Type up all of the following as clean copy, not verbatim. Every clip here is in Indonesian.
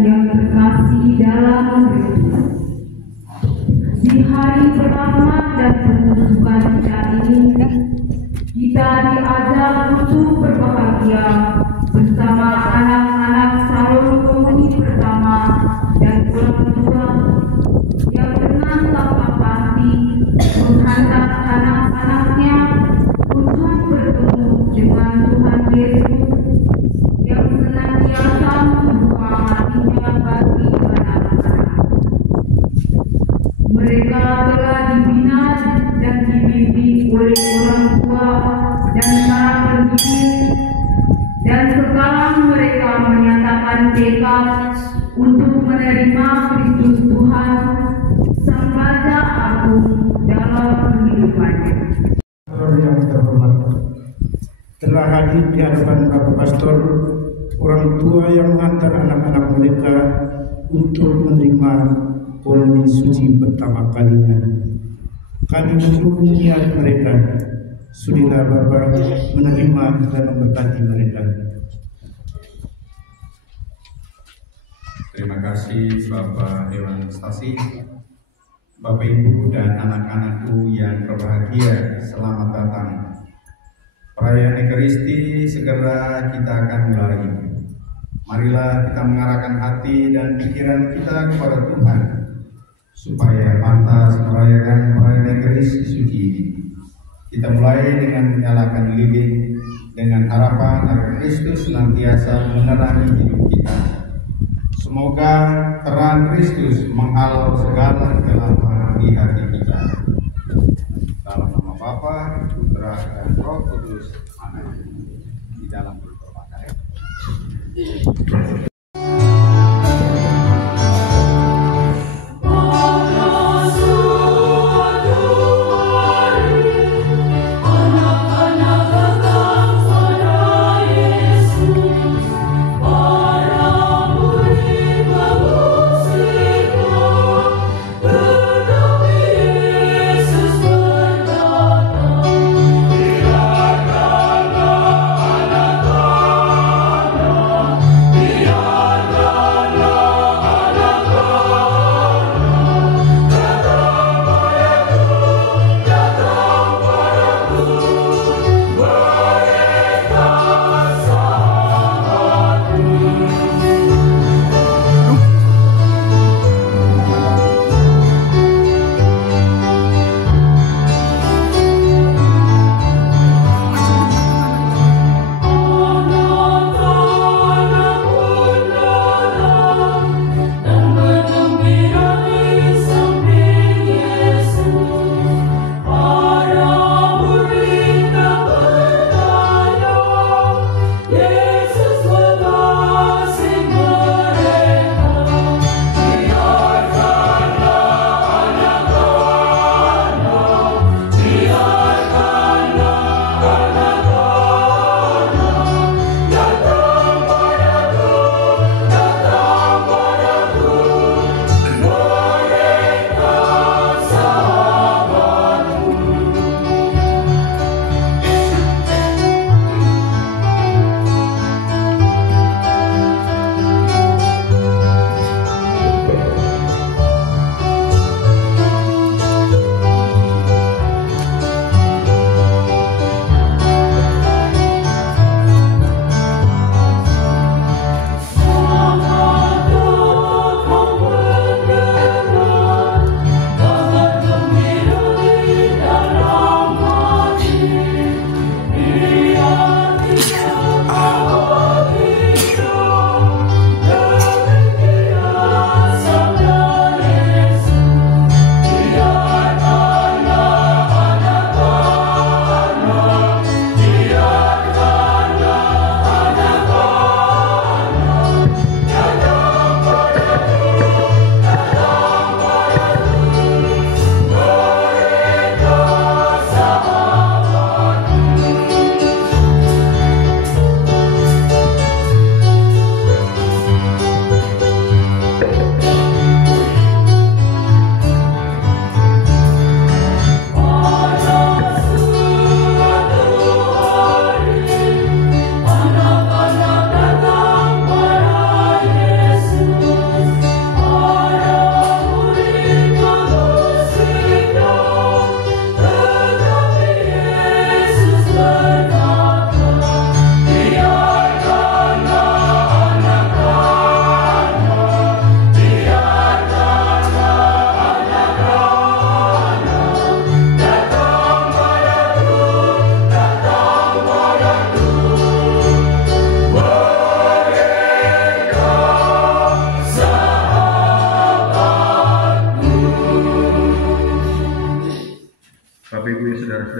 Yang terkasih dalam Kristus, di hari pertama dan pembukaan kita ini, kita diajak untuk berbahagia bersama anak-anak calon penghuni pertama dan orang tua yang dengan tanpa pasti menghantar anak-anaknya untuk bertemu dengan Tuhan Yesus yang senantiasa membuka hatinya bagi anak-anak. Mereka telah dibina dan dibimbing oleh orang tua dan para pendidik, dan sekarang mereka menyatakan tekad untuk menerima Kristus Tuhan, Sang Raja Agung dalam kehidupannya. Yang terhormat, telah hadir di hadapan Bapak Pastor, orang tua yang mengantar anak-anak mereka untuk menerima komuni suci pertama kalinya. Kami mendukung niat mereka. Sudilah Bapak menerima dan memberkati mereka. Terima kasih Bapak Dewan Stasi, Bapak Ibu dan anak-anakku yang berbahagia, selamat datang. Perayaan Ekaristi segera kita akan mulai. Marilah kita mengarahkan hati dan pikiran kita kepada Tuhan, supaya pantas merayakan perayaan Ekaristi suci ini. Kita mulai dengan menyalakan lilin dengan harapan agar Kristus senantiasa menerangi hidup kita. Semoga terang Kristus menghalau segala kegelapan di hati kita. Dalam nama Bapa, Putra, dan Roh Kudus. Amin. Di dalam berbahagia. Yeah.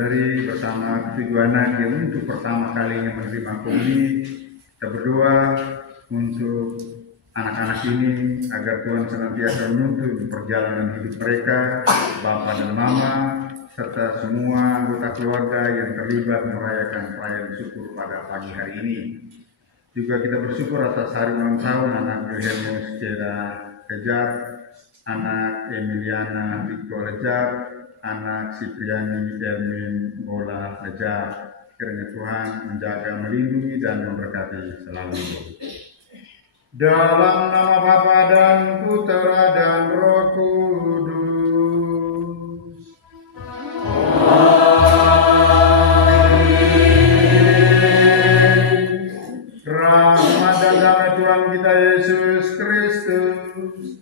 saudari bersama ketujuan yang untuk pertama kalinya menerima komuni, kita berdoa untuk anak-anak ini agar Tuhan senantiasa menuntun perjalanan hidup mereka, Bapa dan Mama, serta semua anggota keluarga yang terlibat merayakan perayaan syukur pada pagi hari ini. Juga kita bersyukur atas hari ulang tahun anak Wilhelmus Ceda Kejar, anak Emiliana Victor Lejar, anak Sipriani Ermin Bola Lejar. Kiranya Tuhan menjaga, melindungi, dan memberkati selalu. Dalam nama Bapa dan Putera dan Roh Kudus. Amin. Rahmat dan damai Tuhan kita Yesus Kristus,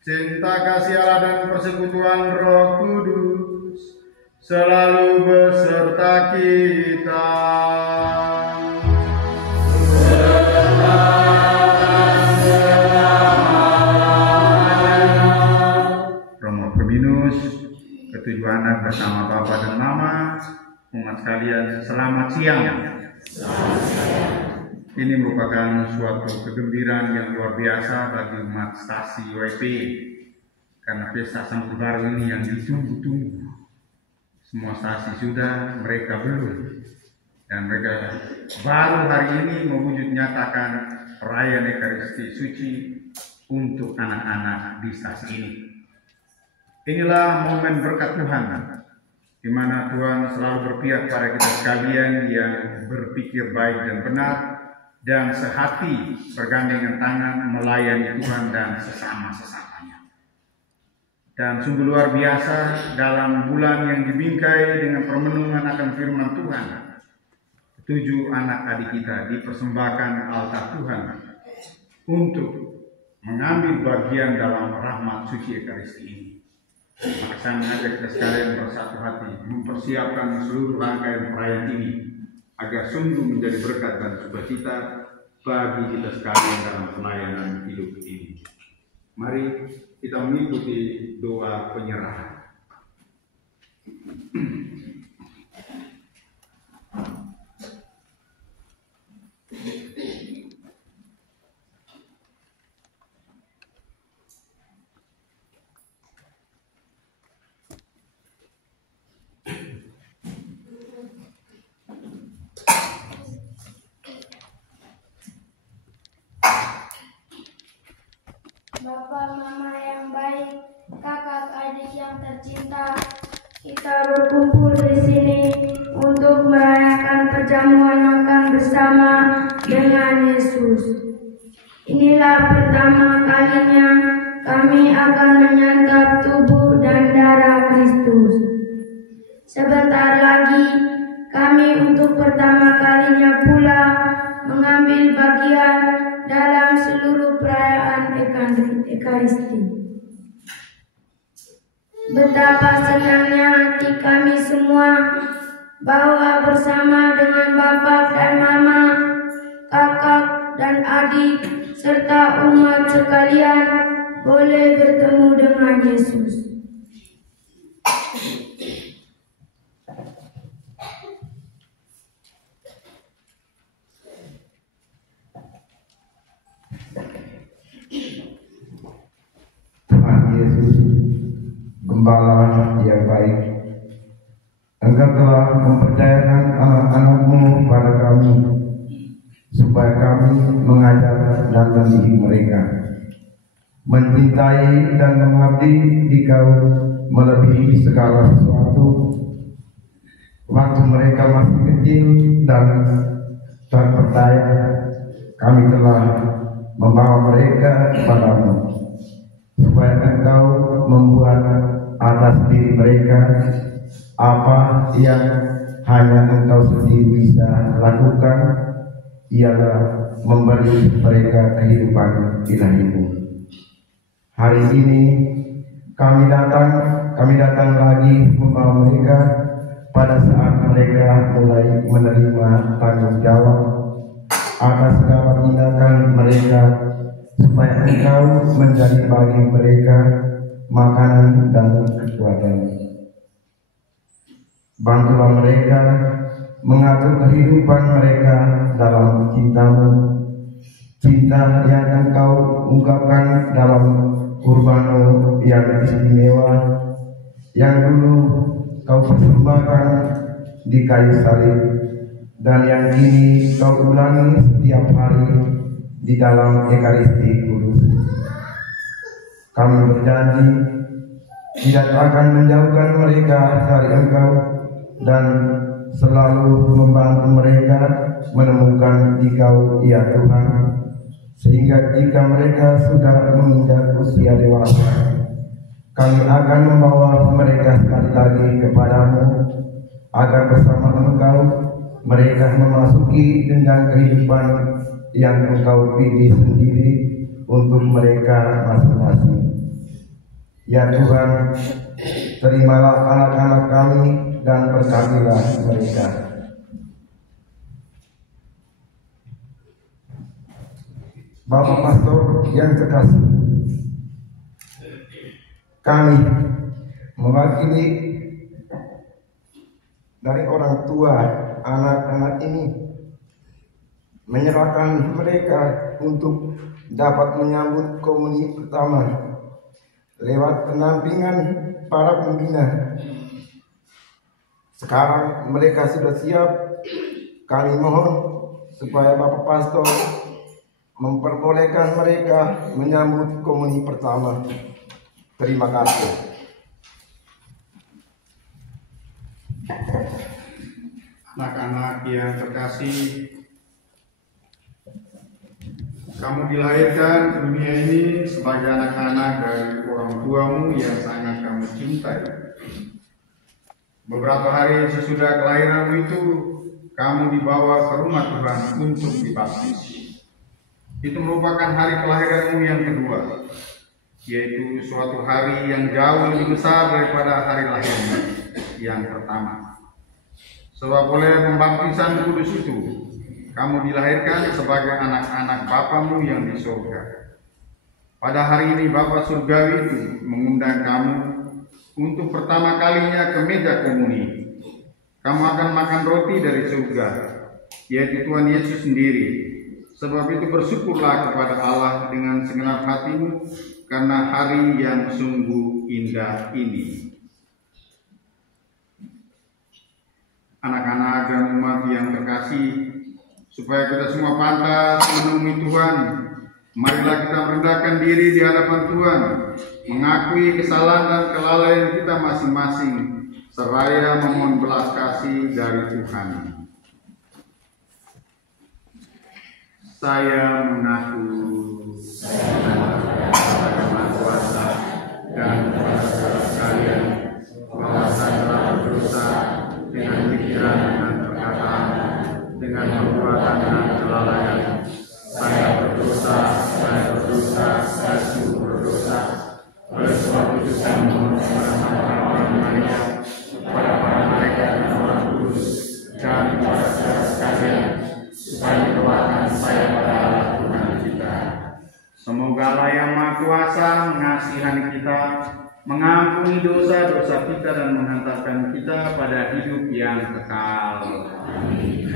cinta kasih Allah dan persekutuan Roh Kudus selalu beserta kita. Ketujuh anak bersama Bapa dan Mama, umat sekalian, selamat siang. Ini merupakan suatu kegembiraan yang luar biasa bagi umat stasi WP, karena pesta sambut baru ini yang ditunggu-tunggu. Semua stasi sudah, mereka belum, dan mereka baru hari ini mewujud nyatakan perayaan Ekaristi Suci untuk anak-anak di stasi ini. Inilah momen berkat Tuhan, di mana Tuhan selalu berpihak pada kita sekalian yang berpikir baik dan benar, dan sehati bergandengan tangan melayani Tuhan dan sesama-sesamanya. Dan sungguh luar biasa dalam bulan yang dibingkai dengan permenungan akan firman Tuhan, 7 anak adik kita dipersembahkan altar Tuhan untuk mengambil bagian dalam rahmat suci Ekaristi ini. Maka saya mengajak kita sekalian bersatu hati mempersiapkan seluruh rangkaian perayaan ini agar sungguh menjadi berkat dan sukacita bagi kita sekalian dalam pelayanan hidup ini. Mari kita mengikuti doa penyerahan. Bapak, Mama yang baik, kakak, adik yang tercinta, kita berkumpul di sini untuk merayakan perjamuan makan bersama dengan Yesus. Inilah pertama kalinya kami akan menyantap tubuh dan darah Kristus. Sebentar lagi kami untuk pertama kalinya pula mengambil bagian dalam seluruh perayaan Ekaristi. Betapa senangnya hati kami semua bahwa bersama dengan Bapak dan Mama, kakak dan adik, serta umat sekalian boleh bertemu dengan Yesus. Tuhan Yesus, Gembala yang baik, Engkau telah mempercayakan anak-anak-Mu pada kami, supaya kami mengajar dan mendidik mereka, mencintai dan mengabdi Dikau melebihi segala sesuatu. Waktu mereka masih kecil dan tak percaya, kami telah membawa mereka kepadamu, supaya Engkau membuat atas diri mereka apa yang hanya Engkau sendiri bisa lakukan, ialah memberi mereka kehidupan ilahi-Mu. Hari ini kami datang lagi membawa mereka pada saat mereka mulai menerima tanggung jawab atas segala tindakan mereka, supaya Engkau menjadi bagi mereka makanan dan kekuatan. Bantulah mereka mengatur kehidupan mereka dalam cinta-Mu, cinta yang Engkau ungkapkan dalam kurban-Mu yang istimewa, yang dulu Kau persembahkan di kayu salib, dan yang kini Kau ulangi setiap hari di dalam Ekaristi Kudus. Kami berjanji tidak akan menjauhkan mereka dari Engkau dan selalu membantu mereka menemukan Dikau, ya Tuhan, sehingga jika mereka sudah menginjak usia dewasa, kami akan membawa mereka sekali lagi kepadamu, agar bersama Engkau mereka memasuki jenjang kehidupan yang Engkau pilih sendiri untuk mereka masing-masing. Ya Tuhan, terimalah anak-anak kami dan berkatilah mereka. Bapak Pastor yang terkasih, kami mewakili dari orang tua anak-anak ini menyerahkan mereka untuk dapat menyambut komuni pertama lewat pendampingan para pembina. Sekarang mereka sudah siap. Kami mohon supaya Bapak Pastor memperbolehkan mereka menyambut komuni pertama. Terima kasih. Anak-anak yang terkasih, kamu dilahirkan ke dunia ini sebagai anak-anak dari orang tuamu yang sangat kamu cintai. Beberapa hari sesudah kelahiranmu itu, kamu dibawa ke rumah Tuhan untuk dibaptis. Itu merupakan hari kelahiranmu yang kedua, yaitu suatu hari yang jauh lebih besar daripada hari lahirmu yang pertama. Sebab oleh pembaptisan kudus itu, kamu dilahirkan sebagai anak-anak Bapamu yang di surga. Pada hari ini Bapa surgawi itu mengundang kamu untuk pertama kalinya ke meja komuni. Kamu akan makan roti dari surga, yaitu Tuhan Yesus sendiri. Sebab itu bersyukurlah kepada Allah dengan segenap hatimu karena hari yang sungguh indah ini. Anak-anak dan umat yang terkasih, supaya kita semua pantas menemui Tuhan, marilah kita merendahkan diri di hadapan Tuhan, mengakui kesalahan dan kelalaian kita masing-masing, seraya memohon belas kasih dari Tuhan. Saya mengaku kepada Maha Kuasa dan kepada saudara sekalian bahwa saya telah berdosa dengan pikiran dan perkataan, dengan perbuatan dan kelalaian. Saya berdosa, saya sungguh berdosa. Oleh sebab itu saya mohon kepada orang Maria, kepada para malaikat dan orang kudus, dan kepada saudara sekalian, supaya mendoakan saya pada Allah Tuhan kita. Semoga Allah yang Maha Kuasa mengasihani kita, mengampuni dosa-dosa kita dan menghantarkan kita pada hidup yang kekal. Amin.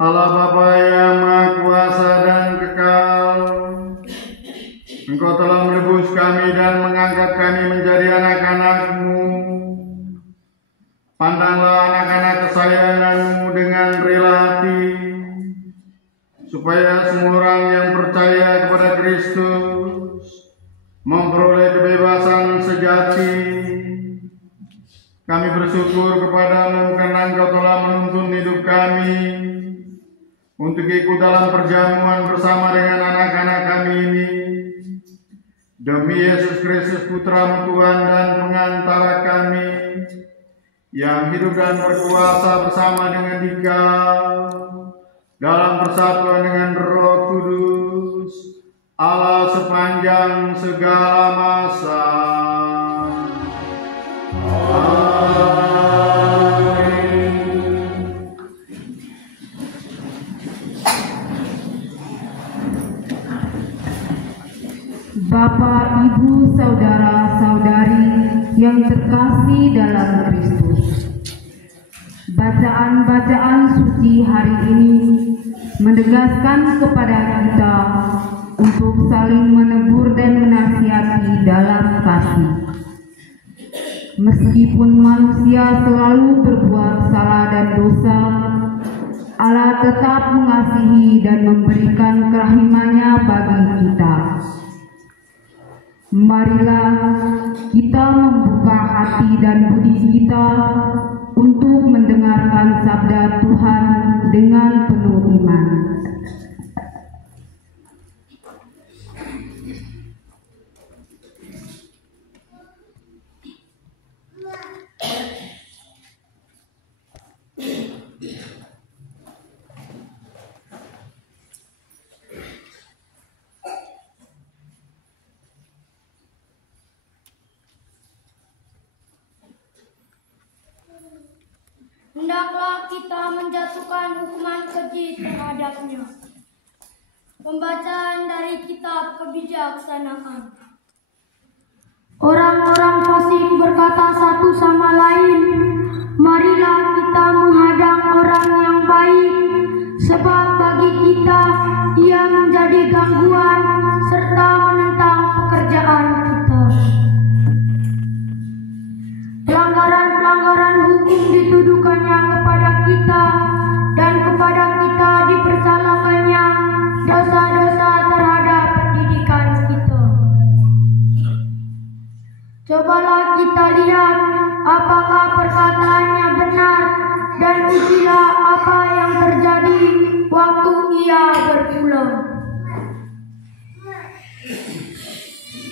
Allah Bapa yang Maha Kuasa dan kekal, Engkau telah menebus kami dan mengangkat kami menjadi anak-anak-Mu. Pandanglah anak-anak kesayangan-Mu dengan rela hati, supaya semua orang yang percaya kepada Kristus memperoleh kebebasan sejati. Kami bersyukur kepadamu karena Engkau telah menuntun hidup kami untuk ikut dalam perjamuan bersama dengan anak-anak kami ini. Demi Yesus Kristus Putra-Mu Tuhan dan pengantara kami, yang hidup dan berkuasa bersama dengan Dikau dalam persatuan dengan Roh Kudus, Allah sepanjang segala masa. Bapak, Ibu, saudara-saudari yang terkasih dalam Kristus, bacaan-bacaan suci hari ini menegaskan kepada kita untuk saling menegur dan menasihati dalam kasih. Meskipun manusia selalu berbuat salah dan dosa, Allah tetap mengasihi dan memberikan kerahimannya bagi kita. Marilah kita membuka hati dan budi kita untuk mendengarkan sabda Tuhan dengan penuh iman. Hendaklah kita menjatuhkan hukuman keji terhadapnya. Pembacaan dari kitab kebijaksanaan. Orang-orang fasik berkata satu sama lain, marilah kita menghadang orang yang baik, sebab bagi kita ia menjadi gangguan serta menentang pekerjaan kita. Pelanggaran-pelanggaran hukum dituduhkannya kepada kita, dan kepada kita dipersalahkannya dosa-dosa terhadap pendidikan kita. Cobalah kita lihat apakah perkataannya benar, dan ujilah apa yang terjadi waktu ia berpulang.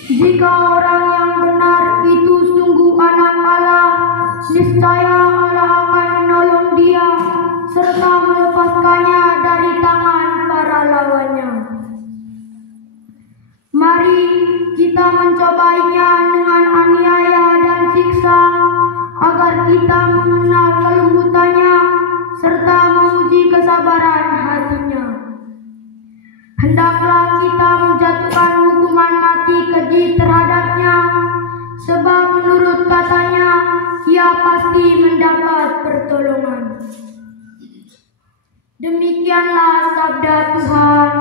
Jika orang yang benar itu sungguh anak Allah, niscaya Allah akan menolong dia serta melepaskannya dari tangan para lawannya. Mari kita mencobainya dengan aniaya dan siksa, agar kita mengenal kelembutannya serta menguji kesabaran hatinya. Hendaklah kita menjatuhkan hukuman mati keji terhadapnya, sebab menurut katanya ia pasti mendapat pertolongan. Demikianlah sabda Tuhan.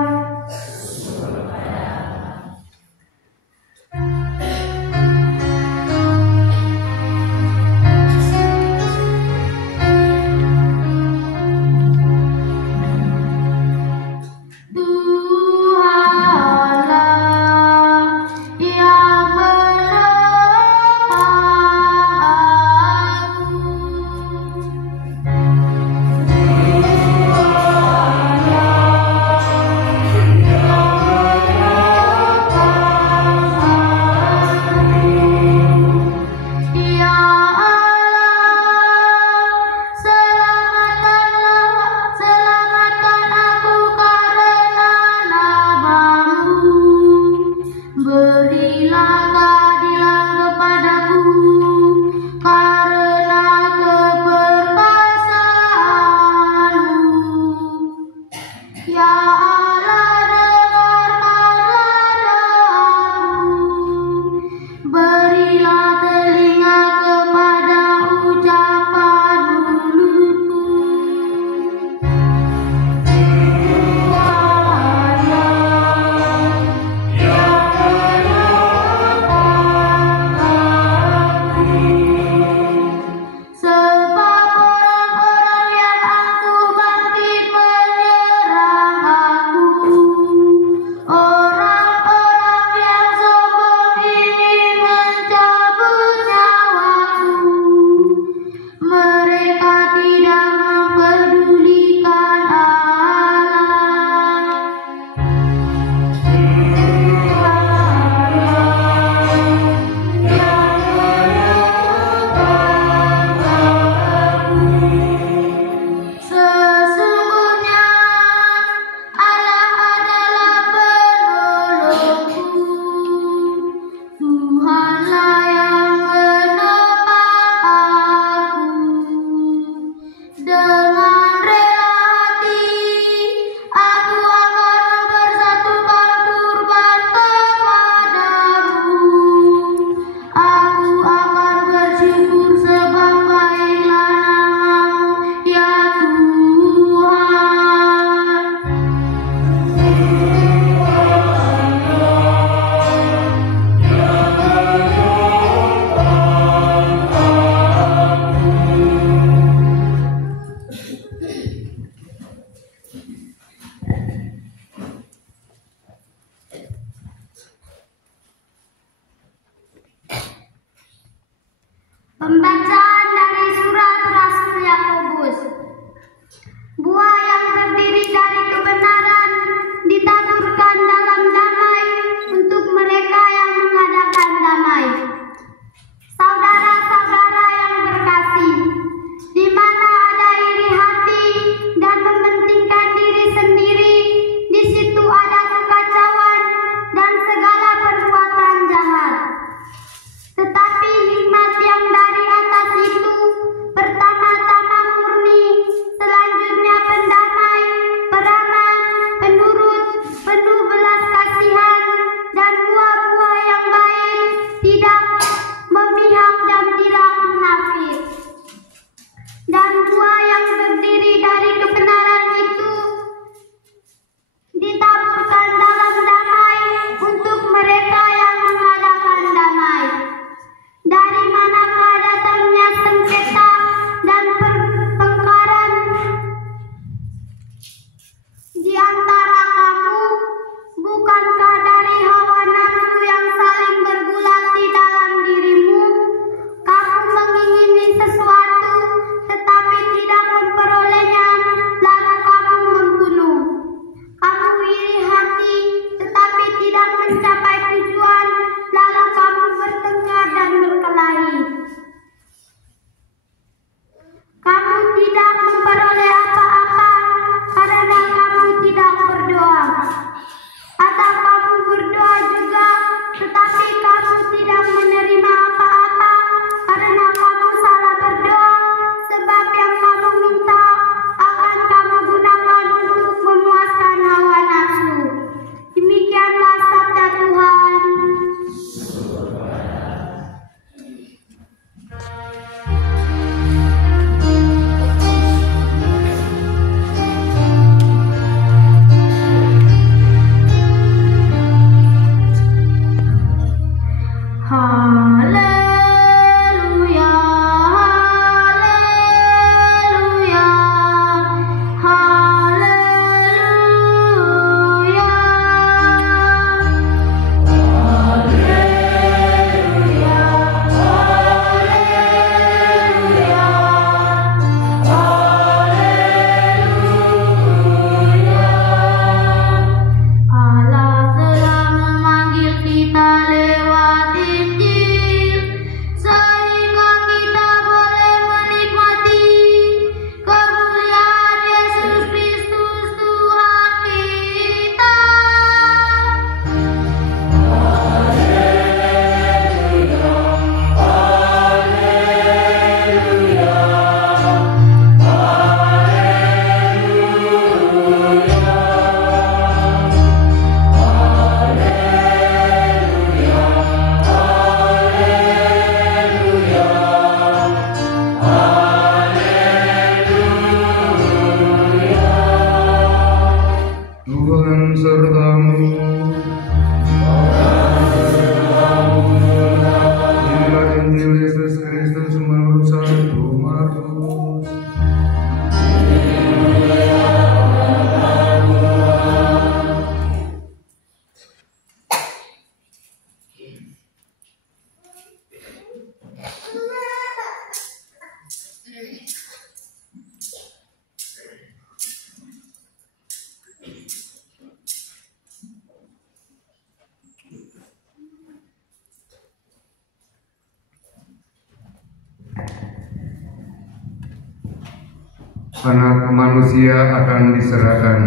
Anak Manusia akan diserahkan.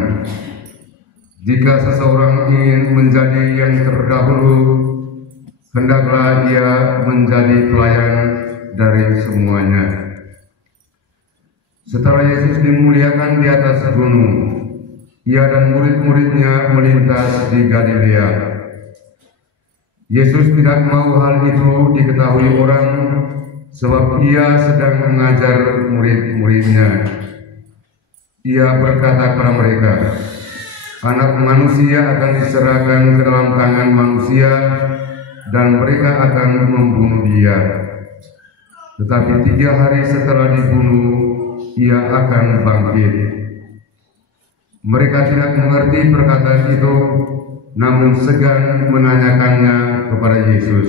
Jika seseorang ingin menjadi yang terdahulu, hendaklah ia menjadi pelayan dari semuanya. Setelah Yesus dimuliakan di atas gunung, ia dan murid-muridnya melintas di Galilea. Yesus tidak mau hal itu diketahui orang, sebab ia sedang mengajar murid-muridnya. Ia berkata kepada mereka, Anak Manusia akan diserahkan ke dalam tangan manusia, dan mereka akan membunuh dia. Tetapi 3 hari setelah dibunuh, ia akan bangkit. Mereka tidak mengerti perkataan itu, namun segan menanyakannya kepada Yesus.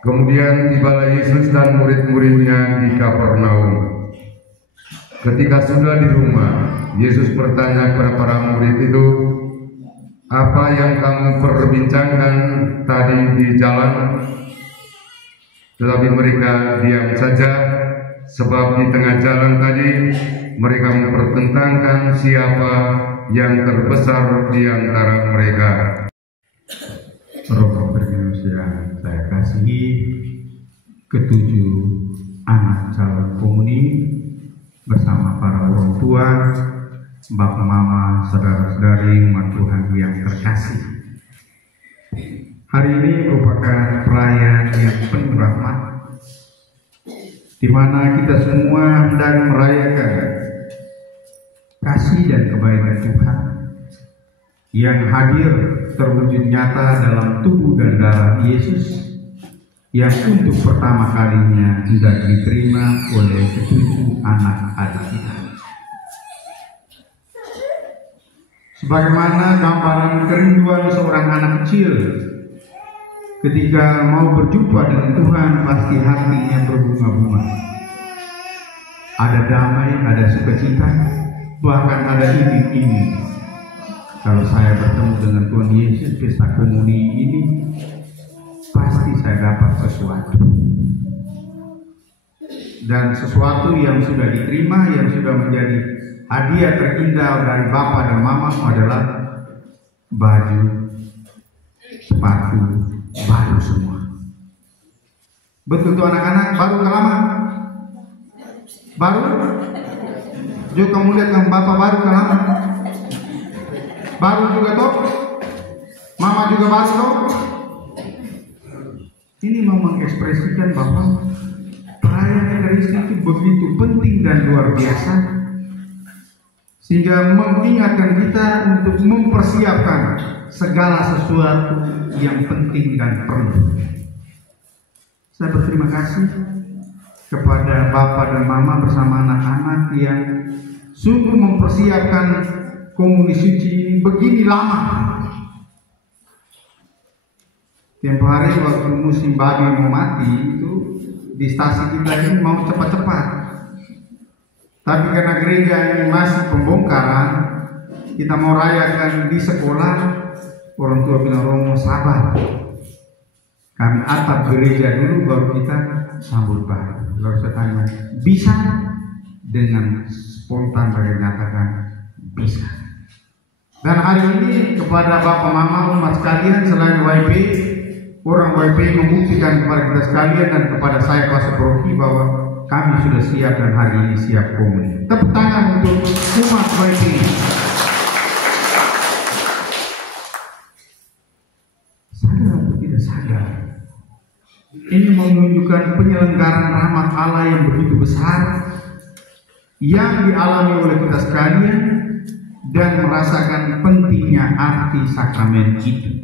Kemudian tibalah Yesus dan murid-muridnya di Kapernaum. Ketika sudah di rumah, Yesus bertanya kepada para murid itu, "Apa yang kamu perbincangkan tadi di jalan?" Tetapi mereka diam saja, sebab di tengah jalan tadi mereka mempertentangkan siapa yang terbesar di antara mereka. Roh yang saya kasihi, ketujuh anak calon komuni bersama para orang tua, bapak mama, saudara-saudari umat Tuhan yang terkasih. Hari ini merupakan perayaan yang penuh rahmat, di mana kita semua hendak merayakan kasih dan kebaikan Tuhan yang hadir terwujud nyata dalam tubuh dan darah Yesus yang untuk pertama kalinya hendak diterima oleh ketujuh anak-anak kita. Sebagaimana gambaran kerinduan seorang anak kecil ketika mau berjumpa dengan Tuhan, pasti hatinya berbunga-bunga. Ada damai, ada sukacita, bahkan ada iming-iming. Kalau saya bertemu dengan Tuhan Yesus pesta komuni ini, pasti saya dapat sesuatu. Dan sesuatu yang sudah diterima, yang sudah menjadi hadiah terindah dari Bapak dan Mama adalah baju, sepatu, baru semua. Betul tuh anak-anak, baru ke lama? Baru? Jo, kamu lihat kan Bapak baru ke lama? Baru juga toh? Mama juga baru toh? Ini mau mengekspresikan bahwa perayaan Ekaristi itu begitu penting dan luar biasa, sehingga mengingatkan kita untuk mempersiapkan segala sesuatu yang penting dan perlu. Saya berterima kasih kepada Bapak dan Mama bersama anak-anak yang sungguh mempersiapkan komuni suci begini lama. Tempo hari waktu musim babi mau mati itu di stasi kita ini mau cepat-cepat, tapi karena gereja ini masih pembongkaran, kita mau rayakan di sekolah. Orang tua bilang, Romo sabar, kami atap gereja dulu baru kita sambut baru. Lalu saya tanya, bisa? Dengan spontan bagi nyatakan bisa. Dan hari ini kepada Bapak Mama umat sekalian, selain YP, orang YP membuktikan kepada kita sekalian dan kepada saya Pastor Rocky bahwa kami sudah siap dan hari ini siap komuni. Tepuk tangan untuk umat YP. Sadar atau tidak sadar, ini menunjukkan penyelenggaraan rahmat Allah yang begitu besar yang dialami oleh kita sekalian dan merasakan pentingnya arti sakramen itu.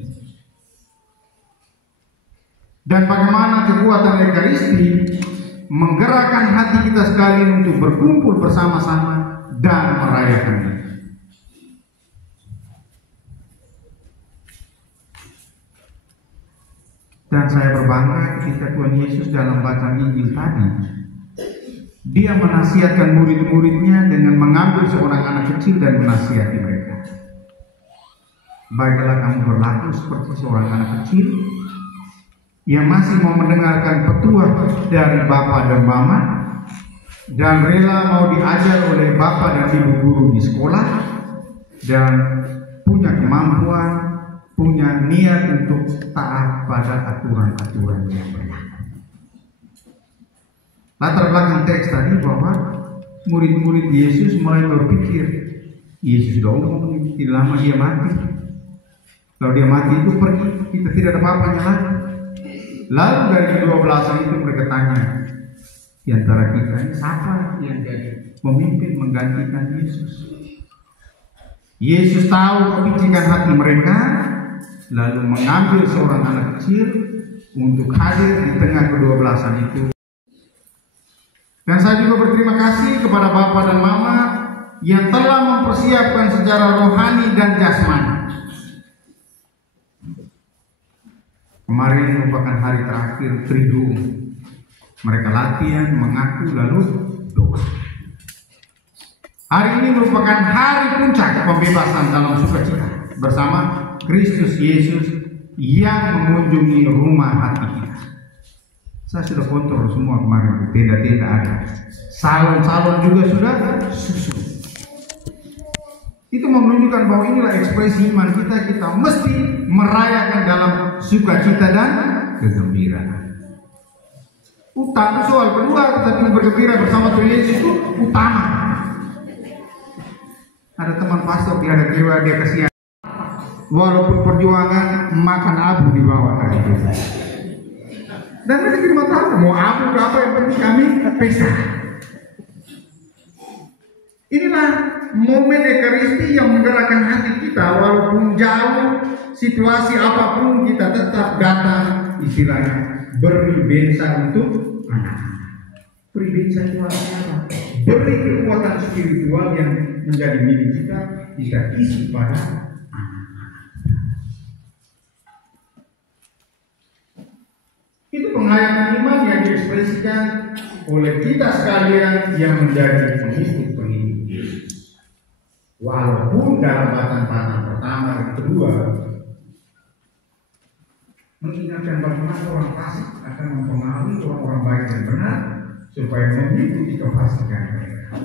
Dan bagaimana kekuatan Ekaristi menggerakkan hati kita sekalian untuk berkumpul bersama-sama dan merayakannya. Dan saya berbangga ketika Tuhan Yesus dalam bacaan Injil tadi, Dia menasihatkan murid-muridnya dengan mengambil seorang anak kecil dan menasihati mereka. Baiklah kamu berlaku seperti seorang anak kecil yang masih mau mendengarkan petuah dari Bapa dan Mama, dan rela mau diajar oleh bapak dan ibu guru di sekolah, dan punya kemampuan, punya niat untuk taat pada aturan-aturan yang berlaku. Latar belakang teks tadi bahwa murid-murid Yesus mulai berpikir, Yesus sudah ngomong, tidak lama dia mati. Kalau dia mati itu pergi, kita tidak ada apa-apanya lagi. Lalu dari ke-12 itu mereka tanya, di antara kita ini siapa yang jadi pemimpin menggantikan Yesus? Yesus tahu kepicikan hati mereka, lalu mengambil seorang anak kecil untuk hadir di tengah ke-12 itu. Dan saya juga berterima kasih kepada Bapak dan Mama yang telah mempersiapkan secara rohani dan jasmani. Kemarin merupakan hari terakhir Triduum. Mereka latihan, mengaku, lalu doa. Hari ini merupakan hari puncak pembebasan dalam sukacita bersama Kristus Yesus yang mengunjungi rumah hati kita. Saya sudah kontrol semua kemarin, tenda-tenda ada. Salon-salon juga sudah susun. Itu menunjukkan bahwa inilah ekspresi iman kita. Kita mesti merayakan dalam sukacita dan kegembiraan. Utama soal kedua, tetapi bergembira bersama Tuhan Yesus itu utama. Ada teman pastor di ada jiwa dia kasihan. Walaupun perjuangan makan abu di bawah tadi. Dan mereka tidak tahu mau abu berapa, yang penting kami pesta. Inilah momen Ekaristi yang menggerakkan hati kita, walaupun jauh situasi apapun kita tetap datang, istilahnya beri bensa untuk anak. Beri bensa itu apa? Beri kekuatan spiritual yang menjadi milik kita isi pada anak. Itu penghayatan iman yang diekspresikan oleh kita sekalian yang menjadi pengikut-pengikut Yesus. Walaupun dalam batang-batang pertama dan kedua mengingatkan bagaimana orang fasik akan mempengaruhi orang-orang baik dan benar supaya mengikuti kefasikan mereka.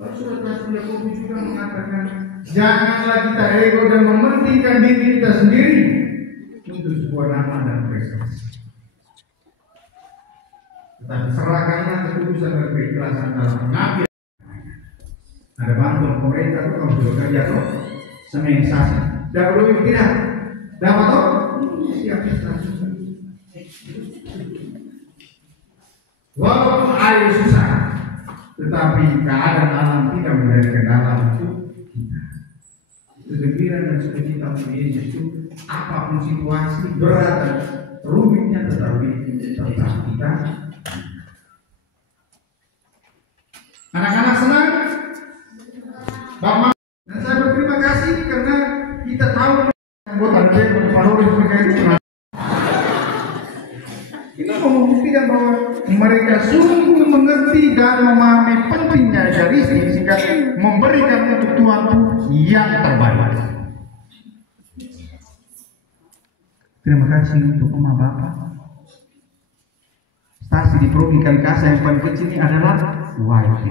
Rasul Yakobus juga mengatakan, janganlah kita ego dan mementingkan diri kita sendiri untuk sebuah nama dan prestasi. Tetapi serahkanlah ketulusan dan keikhlasan dalam mengambil. Ada bantuan pemerintah itu kalau sudah kerja tuh semengsasi. Dapat lebih tidak? Dapat tuh? Siap susah. Walaupun air susah, tetapi keadaan alam tidak menjadi kendala untuk kita. Kegembiraan dan sukacita untuk Yesus itu apapun situasi berat dan rumitnya tetapi tetap kita. Anak-anak senang, Bapak. Dan saya berterima kasih karena kita tahu anggota DPR Parori mereka itu. Ini membuktikan bahwa mereka sungguh mengerti dan memahami pentingnya Ekaristi sehingga memberikan untuk Tuhan yang terbaik. Terima kasih untuk Oma Bapak. Stasi di Prodi Kalikasa yang paling kecil ini adalah YP,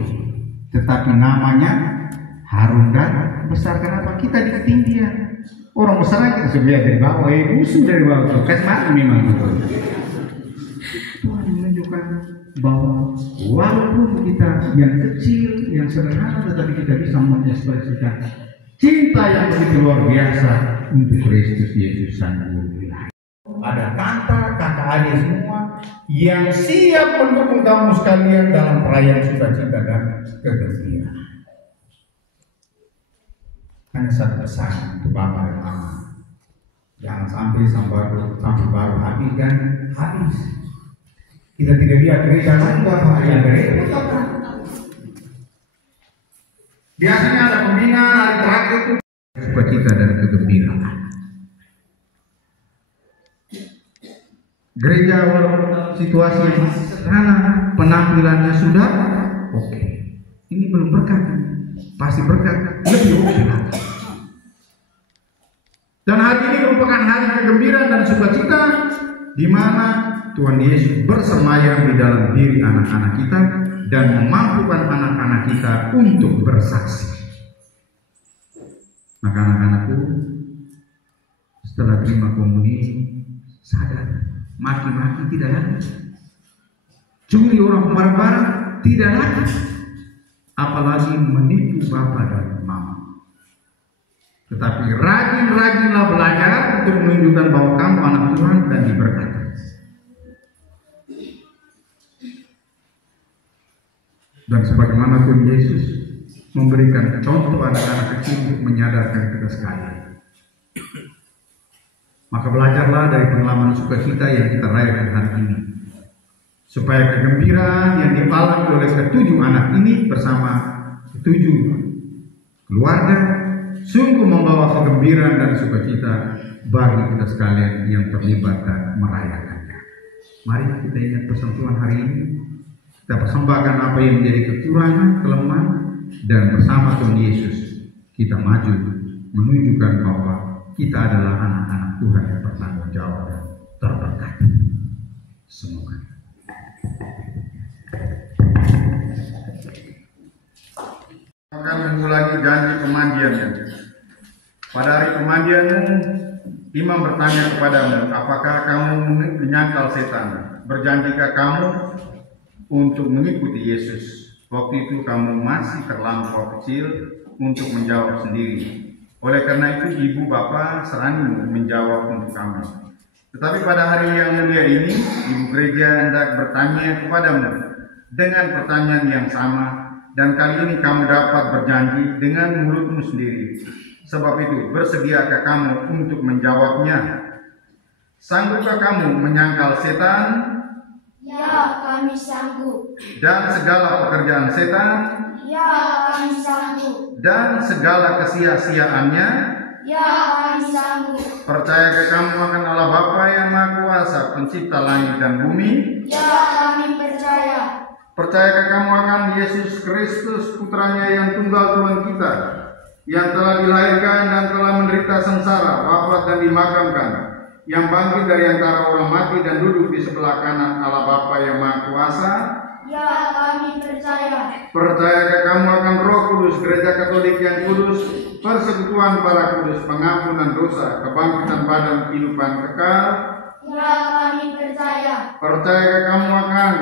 tetapi namanya harum dan besar. Kenapa? Kita di ketinggian. Orang besar kita sebelah dari bawah, musuh dari bawah. Kasih memang itu. Tuhan menunjukkan bahwa walaupun kita yang kecil, yang sederhana, tetapi kita bisa mengekspresikan cinta yang begitu luar biasa untuk Kristus Yesus Sang Juru Selamat. Ada kakak adik semua yang siap mendukung kamu sekalian dalam perayaan sukacita dan kegembiraan. Hanya satu pesan untuk Bapak dan Mama, jangan sampai baru habis dan habis. Kita tidak lihat gereja lain Bapak yang berebut apa. Biasanya ada pembinaan hari terakhir itu sukacita dan kegembiraan. Gereja walaupun dalam situasi yang masih sederhana, penampilannya sudah oke. Ini belum berkat, pasti berkat lebih oke lagi. Dan hari ini merupakan hari kegembiraan dan sukacita di mana Tuhan Yesus bersemayam di dalam diri anak-anak kita dan memampukan anak-anak kita untuk bersaksi. Maka anak-anakku, setelah terima komuni, sadar, maki-maki tidak ada, curi orang barang-barang tidak ada, apalagi menipu bapak dan mama. Tetapi rajin-rajinlah belajar untuk menunjukkan bahwa kamu anak Tuhan dan diberkati. Dan sebagaimana Tuhan Yesus memberikan contoh anak-anak kecil untuk menyadarkan kita sekalian. Maka belajarlah dari pengalaman sukacita yang kita rayakan hari ini, supaya kegembiraan yang dialami oleh ketujuh anak ini bersama ketujuh keluarga sungguh membawa kegembiraan dan sukacita bagi kita sekalian yang terlibat dan merayakannya. Mari kita ingat pesan Tuhan hari ini. Kita persembahkan apa yang menjadi kekurangan, kelemahan, dan bersama Tuhan Yesus kita maju menunjukkan bahwa kita adalah anak-anak Tuhan yang bertanggung jawab dan terberkati. Semoga. Akan mengulangi janji pemandiannya. Pada hari pemandianmu, imam bertanya kepadamu, apakah kamu menyangkal setan? Berjanjikah kamu untuk mengikuti Yesus? Waktu itu kamu masih terlampau kecil untuk menjawab sendiri. Oleh karena itu ibu bapa seranimu menjawab untuk kamu. Tetapi pada hari yang mulia ini, ibu gereja hendak bertanya kepadamu dengan pertanyaan yang sama, dan kali ini kamu dapat berjanji dengan mulutmu sendiri. Sebab itu bersediakah kamu untuk menjawabnya? Sanggupkah kamu menyangkal setan? Ya, kami sanggup. Dan segala pekerjaan setan? Ya, kami sanggup. Dan segala kesia-siaannya? Ya, kami sanggup. Percayakah kamu akan Allah Bapa yang Maha Kuasa, pencipta langit dan bumi? Ya, kami percaya. Percayakah kamu akan Yesus Kristus, putranya yang tunggal Tuhan kita, yang telah dilahirkan dan telah menderita sengsara, wafat dan dimakamkan, yang bangkit dari antara orang mati dan duduk di sebelah kanan Allah Bapa yang Maha Kuasa? Ya, kami percaya. Percayakah kamu akan Roh Kudus, gereja Katolik yang kudus, persekutuan para kudus, pengampunan dosa, kebangkitan badan kehidupan kekal? Ya, kami percaya. Percayakah kamu akan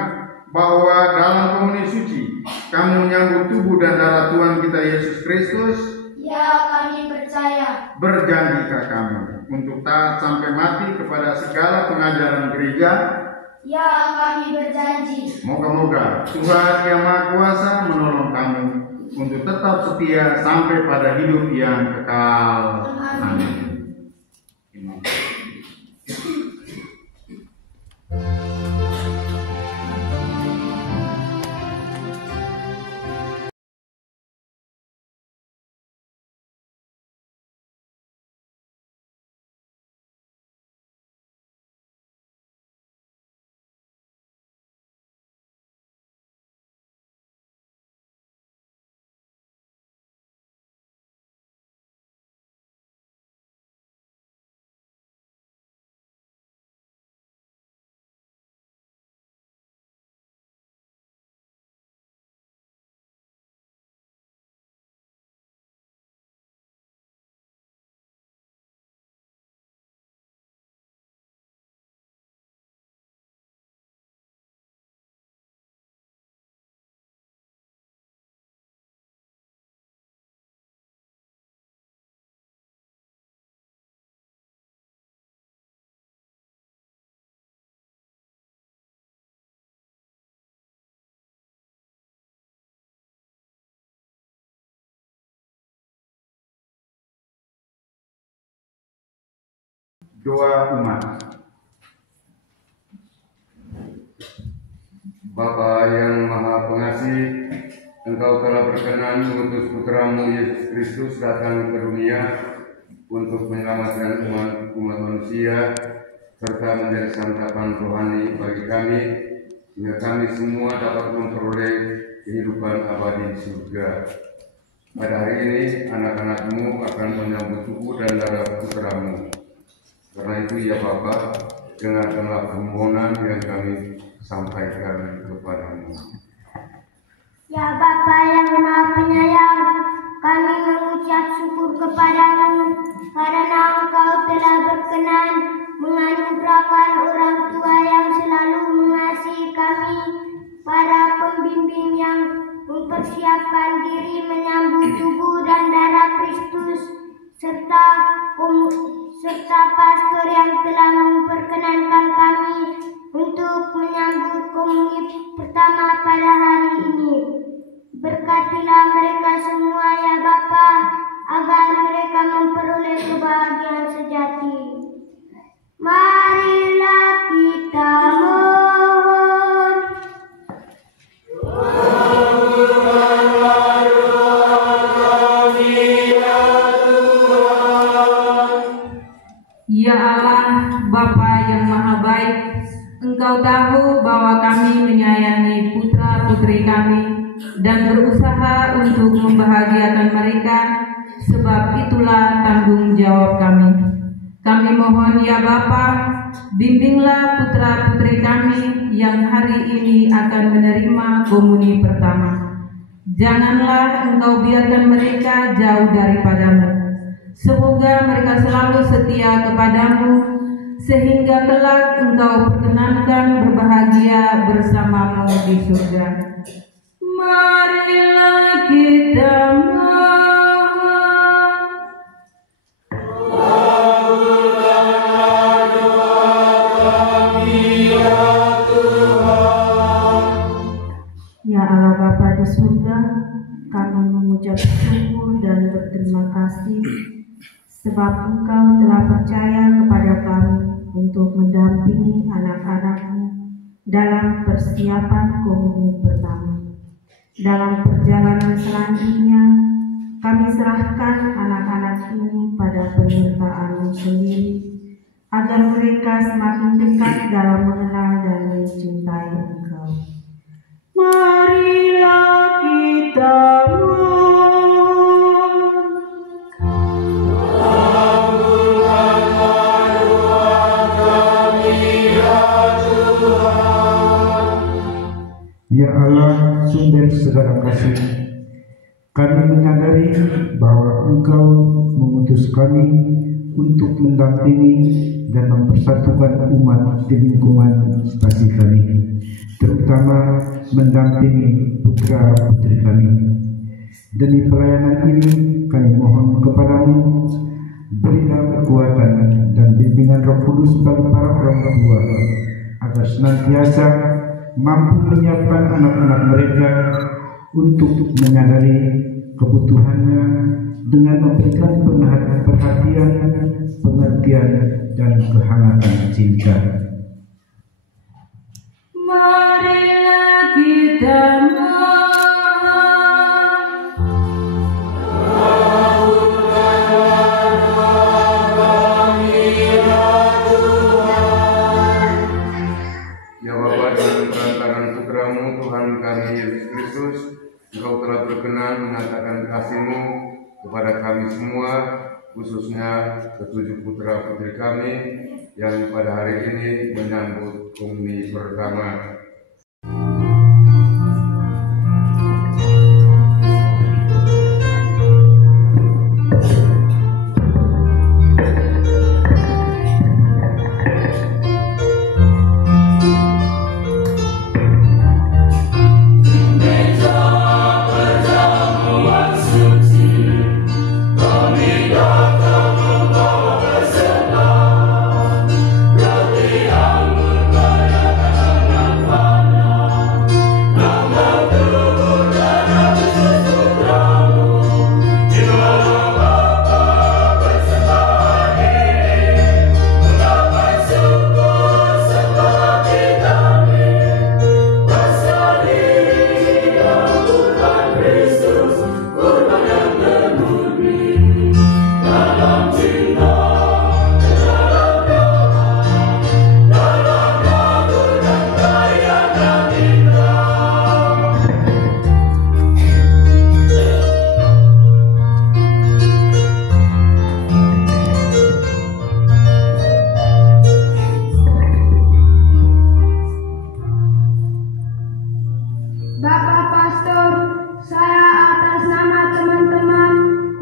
bahwa dalam komuni suci kamu menyambut tubuh dan darah Tuhan kita Yesus Kristus? Ya, kami percaya. Berjanjikah kamu untuk taat sampai mati kepada segala pengajaran gereja? Ya, kami berjanji. Moga-moga Tuhan yang Maha Kuasa menolong kamu untuk tetap setia sampai pada hidup yang kekal. Amin. Doa umat. Bapa yang Maha Pengasih, Engkau telah berkenan mengutus Putramu Yesus Kristus datang ke dunia untuk menyelamatkan umat manusia serta menjadi santapan rohani bagi kami, sehingga kami semua dapat memperoleh kehidupan abadi di surga. Pada hari ini anak-anak-Mu akan menyambut tubuh dan darah Putramu. Karena itu ya Bapa, dengarkanlah permohonan yang kami sampaikan kepadamu. Ya Bapa yang Maha Penyayang, kami mengucap syukur kepadamu karena Engkau telah berkenan menganugerahkan orang tua yang selalu mengasihi kami, para pembimbing yang mempersiapkan diri menyambut tubuh dan darah Kristus, serta pastor yang telah memperkenankan kami untuk menyambut komuni pertama pada hari ini. Berkatilah mereka semua ya Bapa, agar mereka memperoleh kebahagiaan sejati. Marilah kita mohon. Ya Allah, Bapa yang Maha Baik, Engkau tahu bahwa kami menyayangi putra-putri kami dan berusaha untuk membahagiakan mereka, sebab itulah tanggung jawab kami. Kami mohon ya Bapa, bimbinglah putra-putri kami yang hari ini akan menerima komuni pertama. Janganlah Engkau biarkan mereka jauh daripadamu. Semoga mereka selalu setia kepadamu, sehingga kelak Engkau perkenankan berbahagia bersamamu di surga. Marilah kita Ya Allah Bapa di surga, kami mengucap syukur dan berterima kasih sebab Engkau telah percaya kepada kami untuk mendampingi anak-anak-Mu dalam persiapan komuni pertama. Dalam perjalanan selanjutnya, kami serahkan anak-anak ini pada penyertaan-Mu sendiri, agar mereka semakin dekat dalam mengenal dan mencintai Engkau. Marilah kita Ya Allah, sumber segala kasih, kami menyadari bahwa Engkau mengutus kami untuk mendampingi dan mempersatukan umat di lingkungan stasi kami, terutama mendampingi putra-putri kami. Demi pelayanan ini, kami mohon kepadamu, berilah kekuatan dan bimbingan Roh Kudus bagi para orang tua, agar senantiasa mampu menyiapkan anak-anak mereka untuk menyadari kebutuhannya dengan memberikan perhatian, pengertian, dan kehangatan cinta. Marilah kita Ya Bapa, dengan perantaraan putra-Mu Tuhan kami Yesus Kristus, Engkau telah berkenan menyatakan kasih-Mu kepada kami semua, khususnya ketujuh putra-putri kami yang pada hari ini menyambut komuni pertama. Yang berkaya dan nafas Bapak Pastor, saya atas nama teman-teman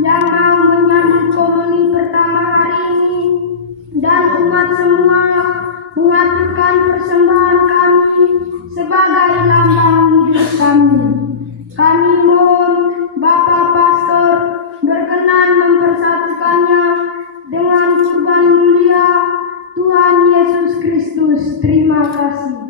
yang mau menyambut komuni pertama hari ini dan umat semua mengaturkan persembahan kami sebagai lambang hidup kami. Kami mohon Bapak Pastor berkenan mempersatukannya dengan kurban mulia Tuhan Yesus Kristus. Terima kasih.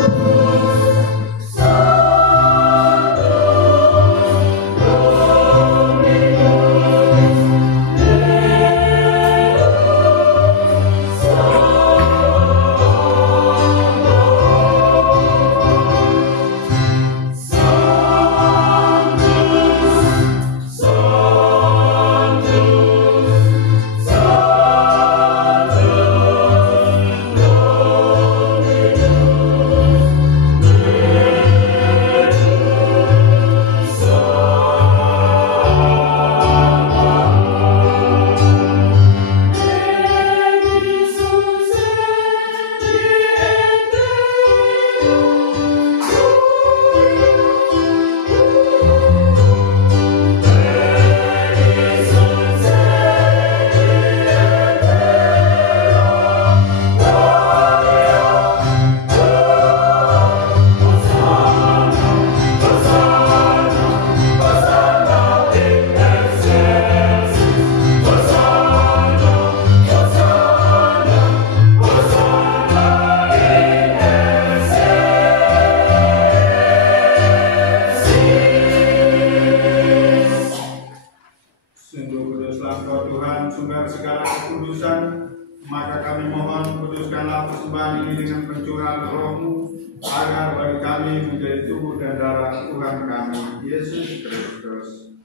Sanggup kami menjadi tubuh dan darah Tuhan kami Yesus Kristus.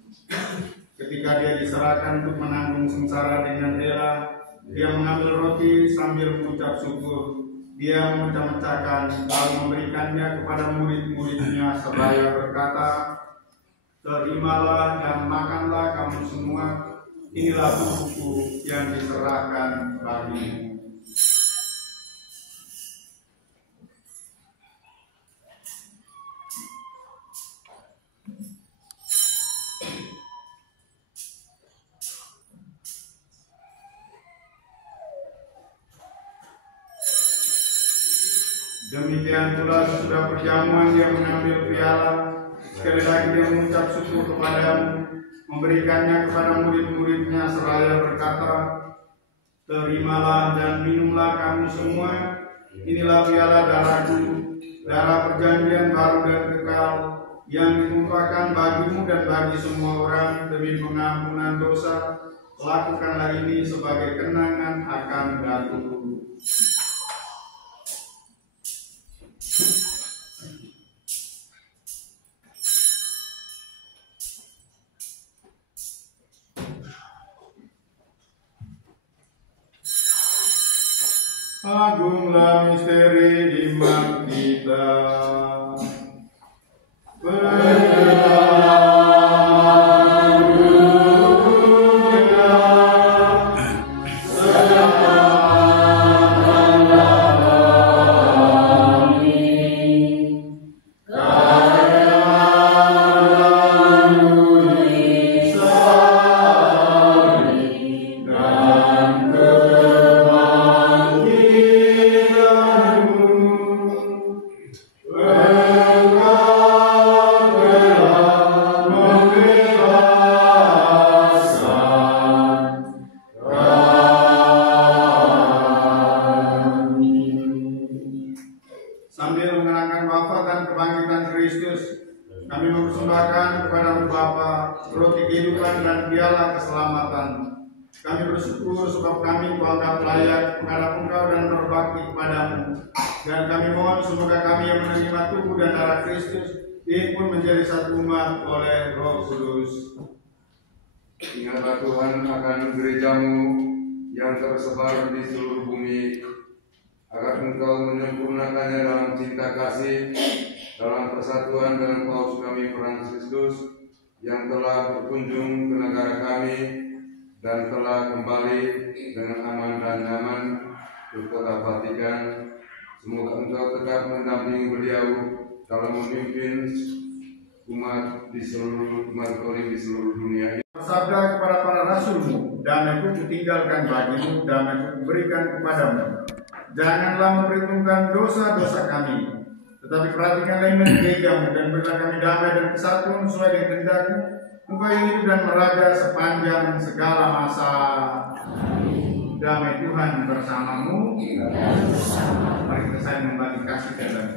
Ketika dia diserahkan untuk menanggung sengsara dengan rela, dia mengambil roti sambil mengucap syukur. Dia memecah-mecahkan lalu memberikannya kepada murid-muridnya seraya berkata, "Terimalah dan makanlah kamu semua, inilah tubuhku yang diserahkan bagimu." Demikian pula sesudah perjamuan dia mengambil piala, sekali lagi dia mengucap syukur kepadamu, memberikannya kepada murid-muridnya seraya berkata, "Terimalah dan minumlah kamu semua, inilah piala darahku, darah perjanjian baru dan kekal, yang ditumpahkan bagimu dan bagi semua orang demi pengampunan dosa. Lakukanlah ini sebagai kenangan akan aku." Agunglah misteri iman kita. Sambil mengenangkan wafat dan kebangkitan Kristus, kami mempersembahkan kepada-Mu Bapa roti kehidupan dan piala keselamatan. Kami bersyukur sebab kami Kau anggap layak menghadap Engkau dan berbakti kepadamu. Dan kami mohon semoga kami yang menerima tubuh dan darah Kristus ini pun menjadi satu umat oleh Roh Kudus. Ingatlah Tuhan akan gereja-Mu yang tersebar di seluruh bumi, agar Engkau menyempurnakannya dalam cinta kasih, dalam persatuan dengan Paus kami Fransiskus yang telah berkunjung ke negara kami dan telah kembali dengan aman dan nyaman ke kota Vatikan. Semoga Engkau tetap mendampingi beliau dalam memimpin umat di seluruh Katolik di seluruh dunia. Bersabda kepada para rasul-Mu, damai-Ku kutinggalkan bagimu, damai-Ku kuberikan kepadamu. Janganlah memperhitungkan dosa-dosa kami, tetapi perhatikanlah iman gereja-Mu dan berilah kami damai dan kesatuan sesuai dengan kehendak-Mu. Engkau yang hidup dan meraja sepanjang segala masa. Damai Tuhan bersamamu. Mari kita saling membagi kasih dalam.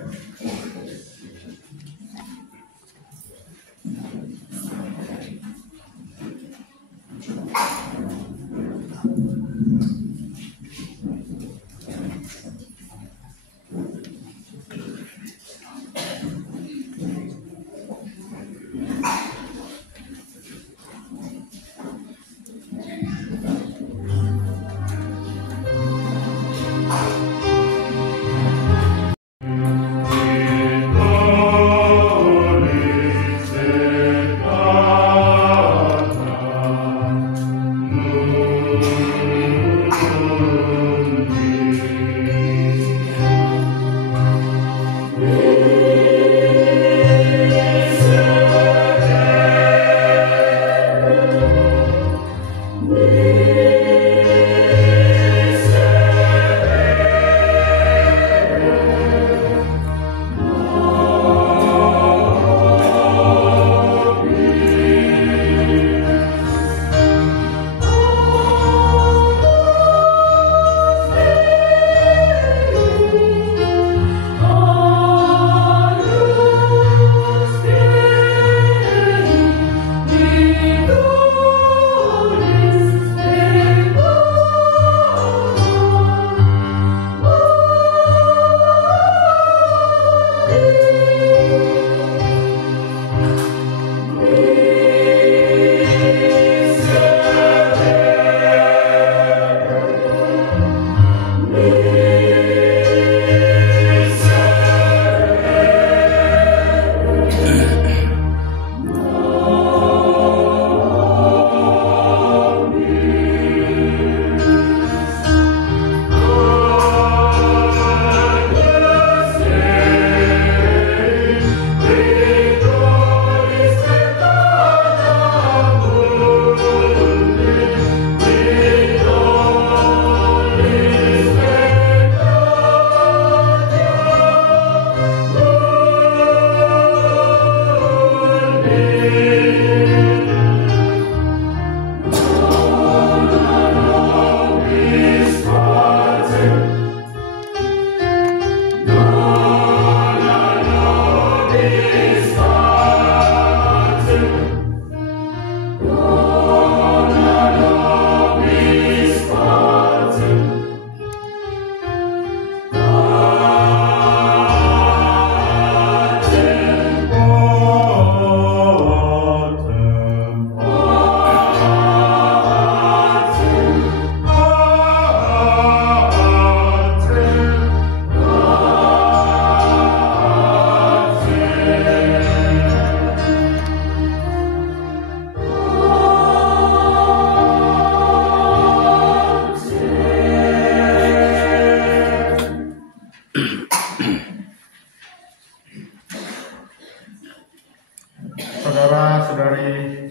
Saudara-saudari,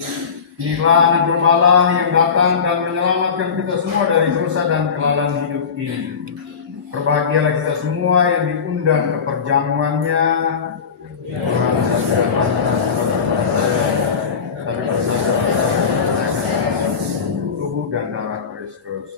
inilah Anak Gembala yang datang dan menyelamatkan kita semua dari dosa dan kelalaian hidup ini. Berbahagialah kita semua yang diundang ke perjamuannya. Tubuh dan darah Kristus.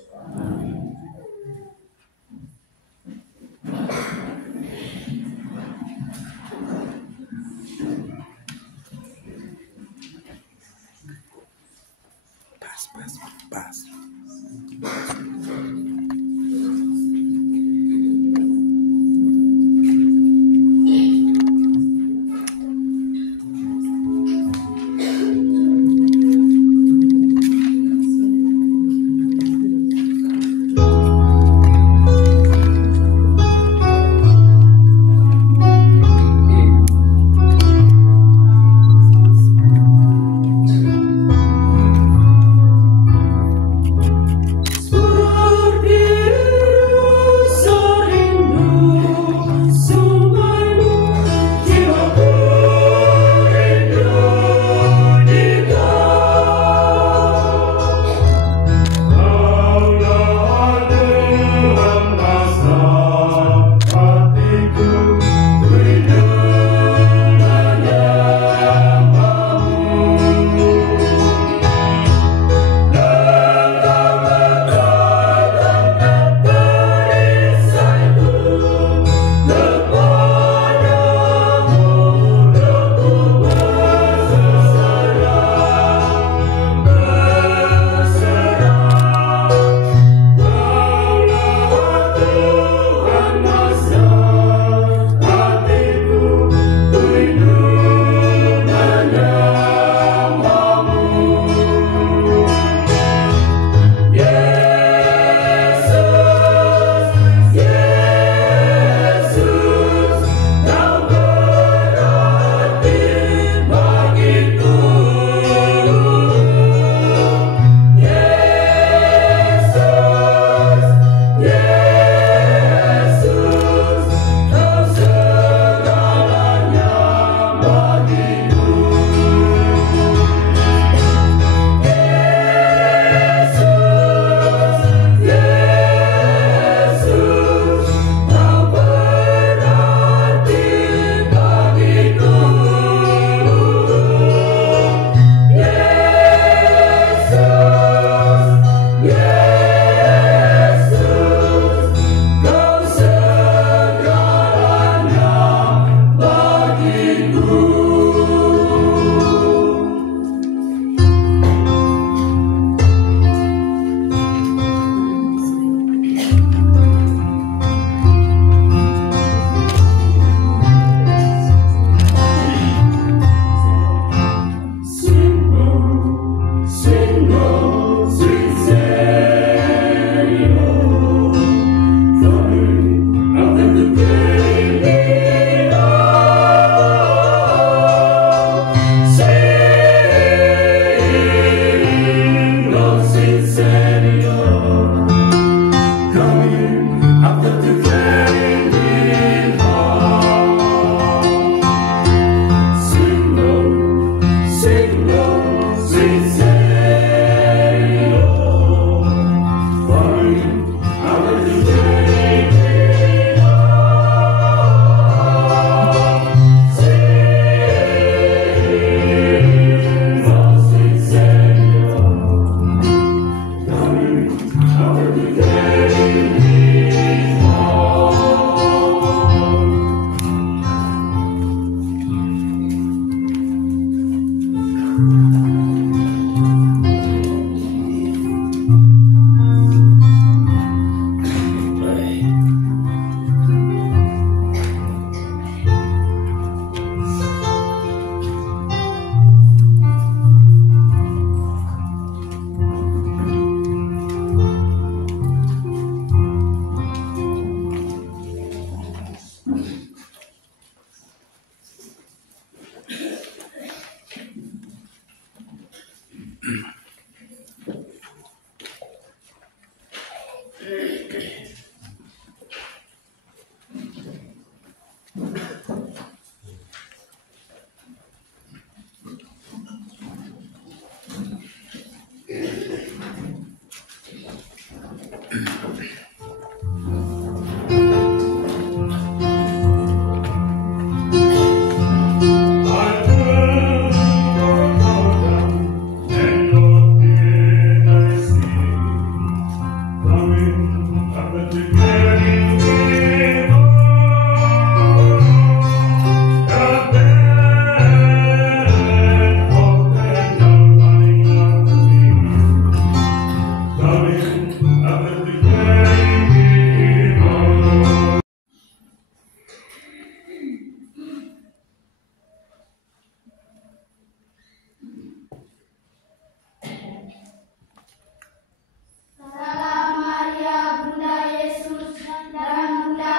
Salam Maria, Bunda Yesus dan Bunda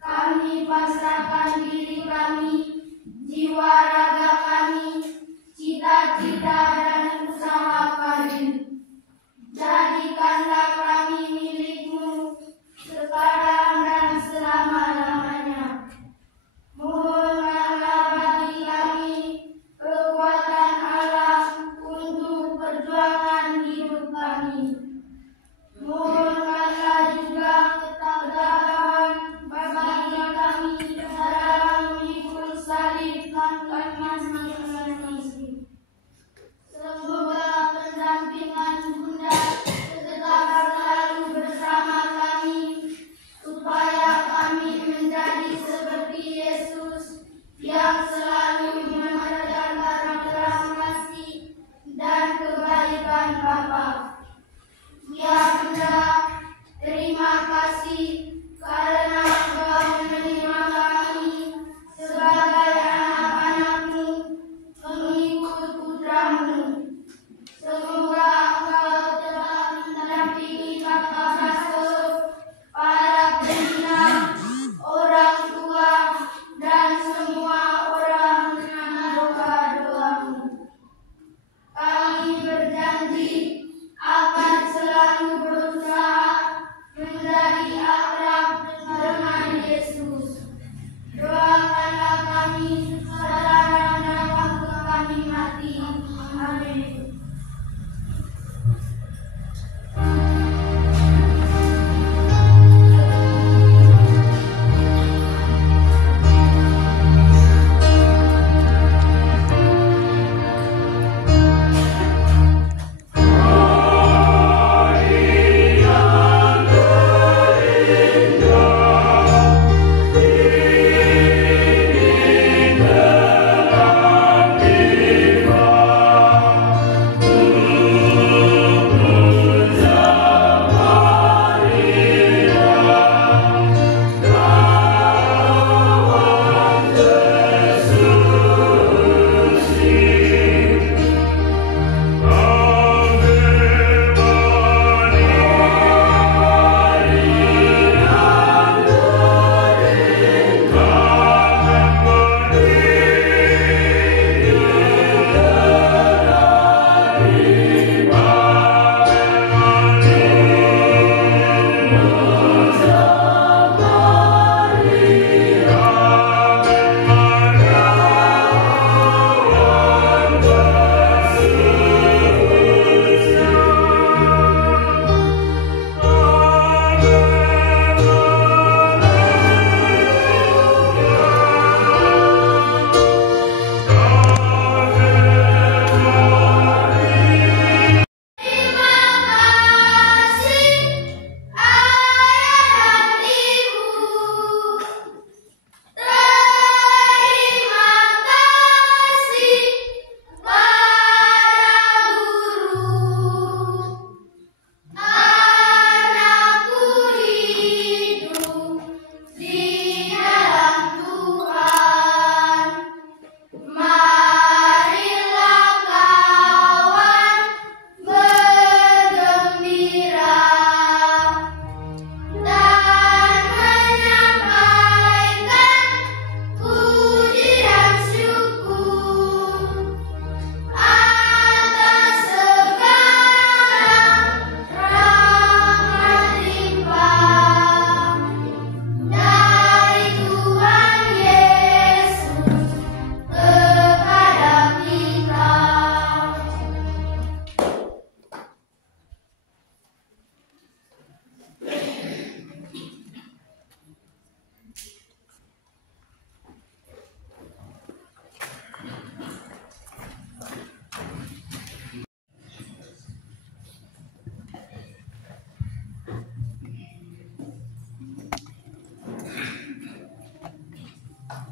kami pasrahkan diri kami, jiwa raga kami, cita-cita dan usaha kami. Jadikanlah kami milik-Mu sekarang dan selama-lamanya. Mohonlah bagi kami kekuatan Allah untuk perjuangan hidup kami. Mohonlah juga ketabahan bagi kami dalam memikul salib kami masing-masing. Semoga pendampingan Bunda tetap selalu bersama kami, supaya kami menjadi seperti Yesus yang selalu mengajarkan terang kasih dan kebaikan Bapa. Ya Bunda, terima kasih karena Engkau menerima kami sebagai anak-anak-Mu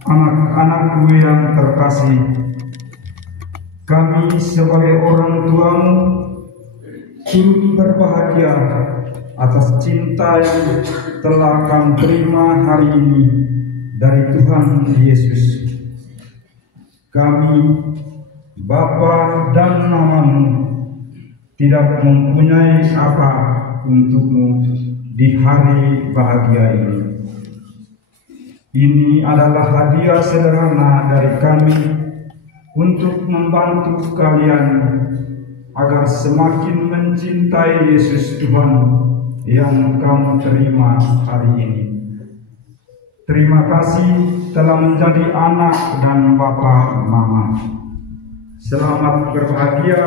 Anak-anakku yang terkasih, kami sebagai orang tuamu turut berbahagia atas cinta yang telah kami terima hari ini dari Tuhan Yesus. Kami, Bapa dan namamu, tidak mempunyai apa untukmu di hari bahagia ini. Ini adalah hadiah sederhana dari kami untuk membantu kalian agar semakin mencintai Yesus Tuhan yang kamu terima hari ini. Terima kasih telah menjadi anak dan bapa mama. Selamat berbahagia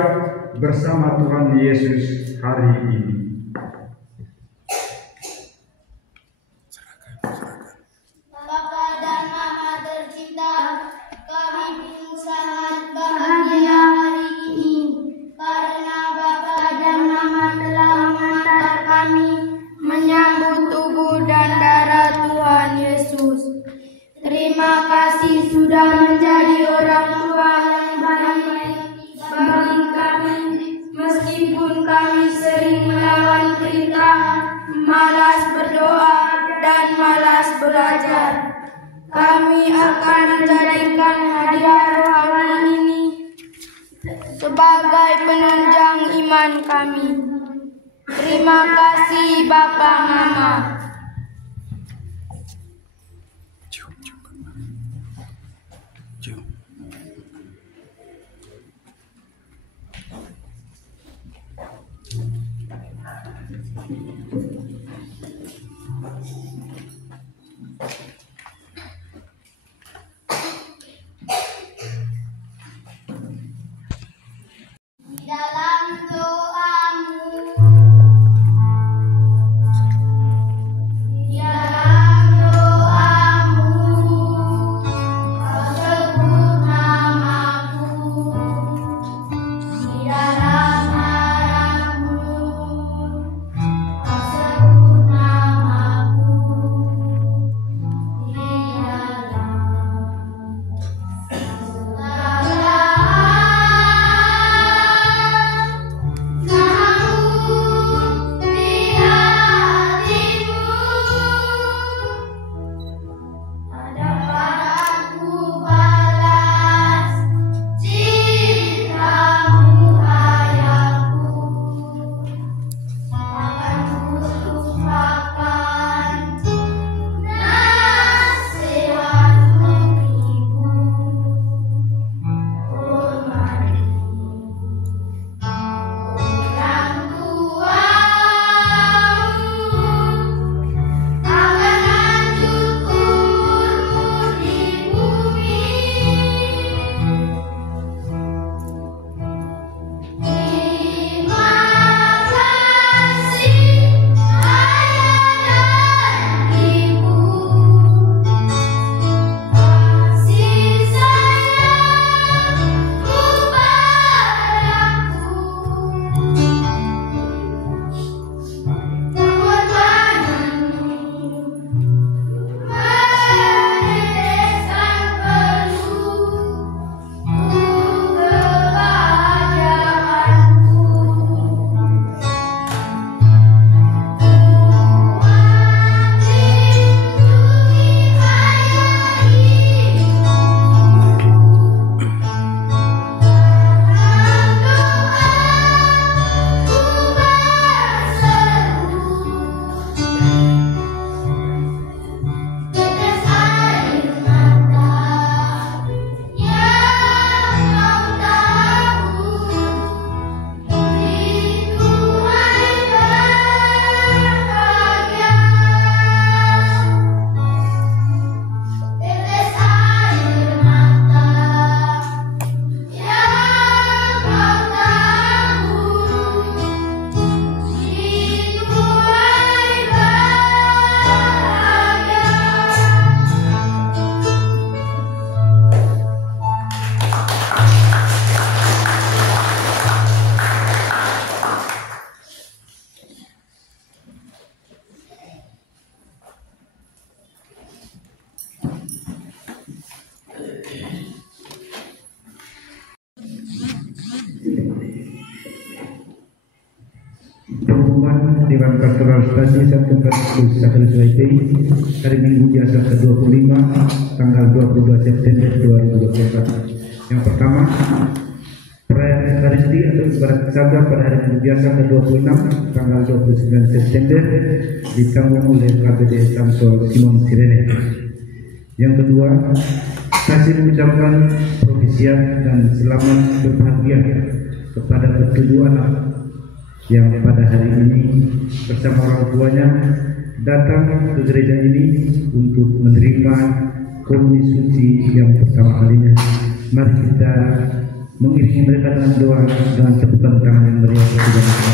bersama Tuhan Yesus hari ini. Bapa dan Mama tercinta, kami pun sangat bahagia hari ini karena Bapa dan Mama telah mengantar kami menyambut tubuh dan darah Tuhan Yesus. Terima kasih sudah menjadi orang tua yang baik bagi kami, meskipun kami sering melawan perintah, malas berdoa dan malas belajar. Kami akan menjadikan hadiah rohani ini sebagai penunjang iman kami. Terima kasih Bapa Mama. Dalam doamu, dalam doamu, kau sebut Dewan Pastoral Stasi Satu Kaskus Sakrus YP hari Minggu biasa ke-25 tanggal 22 September 2024. Yang pertama, perayaan Ekaristi atau ibadat sabar pada hari Minggu biasa ke-26 tanggal 29 September ditanggung oleh KPD Samsul Simon Sirene. Yang kedua, Stasi mengucapkan propisiat dan selamat berbahagia kepada ketujuh anak yang pada hari ini bersama orang tuanya datang ke gereja ini untuk menerima komuni suci yang pertama kalinya. Mari kita mengiringi mereka dengan doa dengan tepukan tangan yang meriah bersama.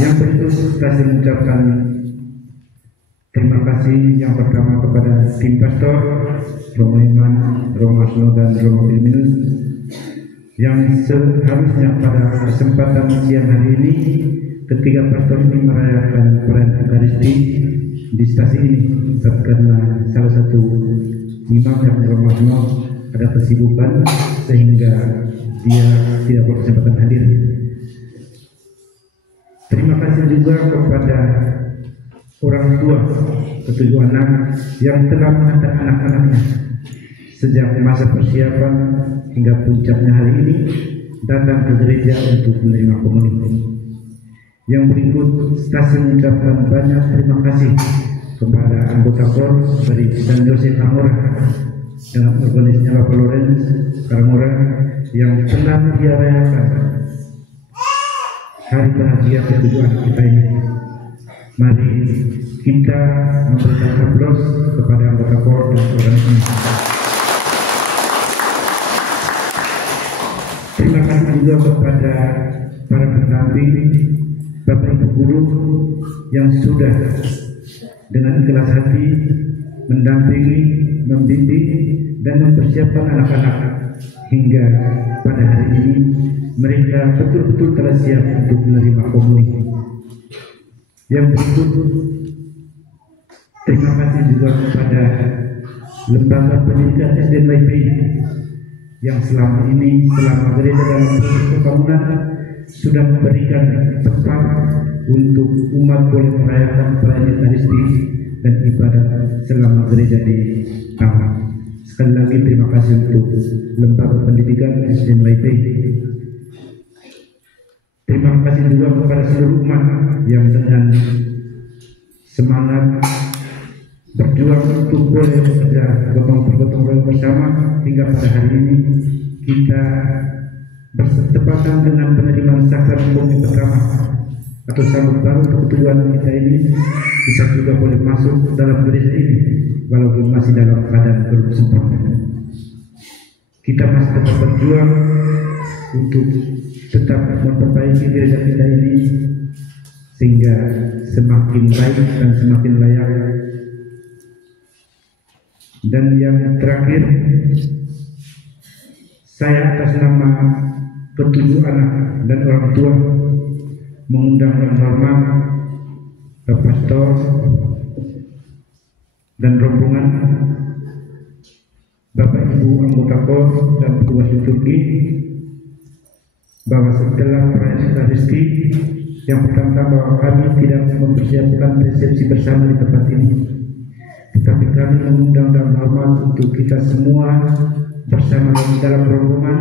Yang berikut saya mengucapkan terima kasih yang pertama kepada tim pastor Romo Iman, Romo Asno dan Romo Ilminus yang seharusnya pada kesempatan siang hari ini ketika pastor ini merayakan perayaan Ekaristi di stasi ini, karena salah satu imam yang Romo Asno ada kesibukan sehingga dia tidak berkesempatan hadir. Terima kasih juga kepada orang tua ketujuh anak yang telah mengantar anak-anaknya sejak masa persiapan hingga puncaknya hari ini datang ke gereja untuk menerima komuni. Yang berikut stasi mengucapkan banyak terima kasih kepada anggota KOR dari San Jose Karangora dengan organisasinya Bapak Lorenz Karangora yang telah merayakan hari bahagia ketujuh anak kita ini. Mari kita memberikan aplaus kepada anggota KOR dan organisasi. Terima kasih juga kepada para pendamping, Bapak Ibu guru yang sudah dengan ikhlas hati mendampingi, membimbing dan mempersiapkan anak-anak hingga pada hari ini mereka betul-betul telah siap untuk menerima komuni. Yang berikut, terima kasih juga kepada Lembaga Pendidikan SDMIP yang selama ini, selama gereja dalam proses pembangunan sudah memberikan tempat untuk umat boleh merayakan perayaan Ekaristi dan ibadat selama gereja di Taman. Sekali lagi terima kasih untuk Lembaga Pendidikan SDMIP. Terima kasih juga kepada seluruh umat yang dengan semangat berjuang untuk boleh bekerja bergotong royong bersama hingga pada hari ini kita bertepatan dengan penerimaan sakral komuni pertama atau sambut baru untuk tujuan kita ini. Kita juga boleh masuk dalam gereja ini walaupun masih dalam keadaan belum sempurna. Kita masih tetap berjuang untuk tetap memperbaiki gereja kita ini sehingga semakin baik dan semakin layak. Dan yang terakhir, saya atas nama ketujuh anak dan orang tua mengundang dengan hormat Bapak Pastor dan rombongan, Bapak Ibu anggota KOR dan petugas liturgi, bahwa setelah perayaan Ekaristi yang pertama bahwa kami tidak mempersiapkan resepsi bersama di tempat ini, tetapi kami mengundang dan hormat untuk kita semua bersama dalam rombongan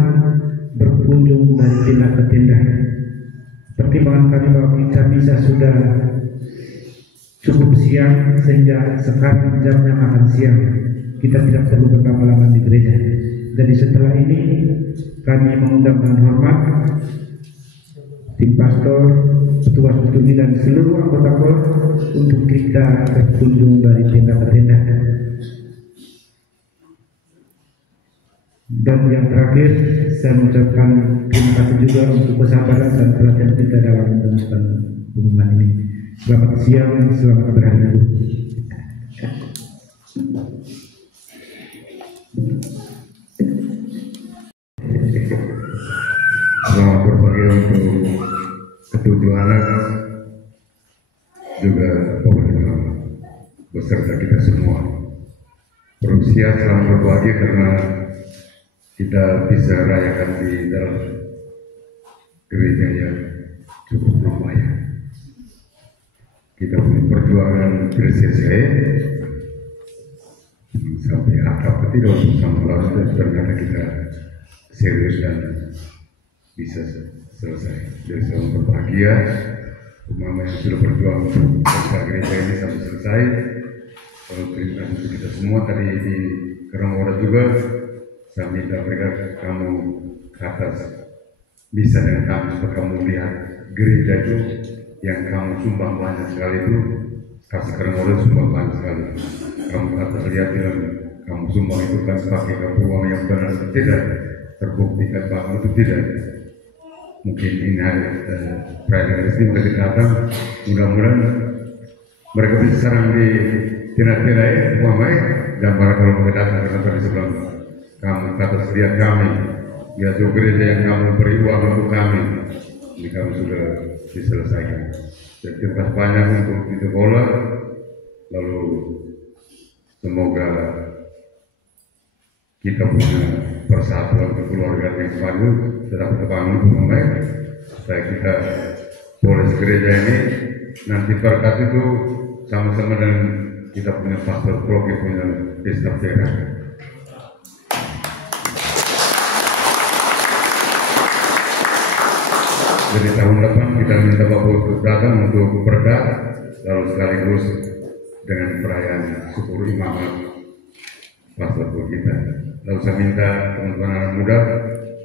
berkunjung dari tenda ke tenda. Pertimbangan kami bahwa kita bisa sudah cukup siang sehingga sekarang jamnya makan siang, kita tidak perlu berlama-lama di gereja. Jadi setelah ini kami mengundang dengan hormat tim pastor, petugas liturgi dan seluruh anggota KOR untuk kita berkunjung dari tenda ke tenda. Dan yang terakhir, saya mengucapkan terima kasih juga untuk kesabaran dan perhatian kita dalam mendengarkan pengumuman ini. Selamat siang, selamat berhari. Selamat berbahagia untuk ketujuh anak juga pemerintah beserta kita semua. Berusia selamat berbahagia karena kita bisa rayakan di dalam gereja yang cukup lumayan. Kita punya perjuangan selesai sampai apa tidak sama lalu dan ternyata kita serius dan bisa selesai. Jadi saya berbahagia Mama yang sudah berjuang untuk gereja ini sampai selesai. Kalau terima kasih untuk kita semua tadi di Kerangora juga. Saya minta mereka kamu ke atas bisa dengan kamu supaya kamu lihat gereja itu yang kamu sumbang banyak sekali itu kasih Kerangora sumbang banyak sekali. Kamu ke atas lihat bilang kamu sumbang itu kan pakai uang yang benar atau tidak terbuktikan bahwa itu tidak. Mungkin ini hari perayaan Kristi mereka datang, mudah-mudahan mereka bisa serang di tina-tina uamai dan para kalau mereka datang ke kantor di sebelah kamu kata sedia kami ya juga gereja yang kamu beri uang untuk kami ini kamu sudah diselesaikan. Jadi terima kasih banyak untuk itu bola, lalu semoga kita punya persatuan kekeluargaan yang baru tetap terbangun dengan baik supaya kita boleh gereja ini nanti berkat itu sama-sama dengan kita punya pastor program punya desa Pera. Jadi tahun depan kita minta Bapak untuk datang untuk berkat lalu sekaligus dengan perayaan syukur imamat pastor kita. Lalu saya minta teman-teman anak muda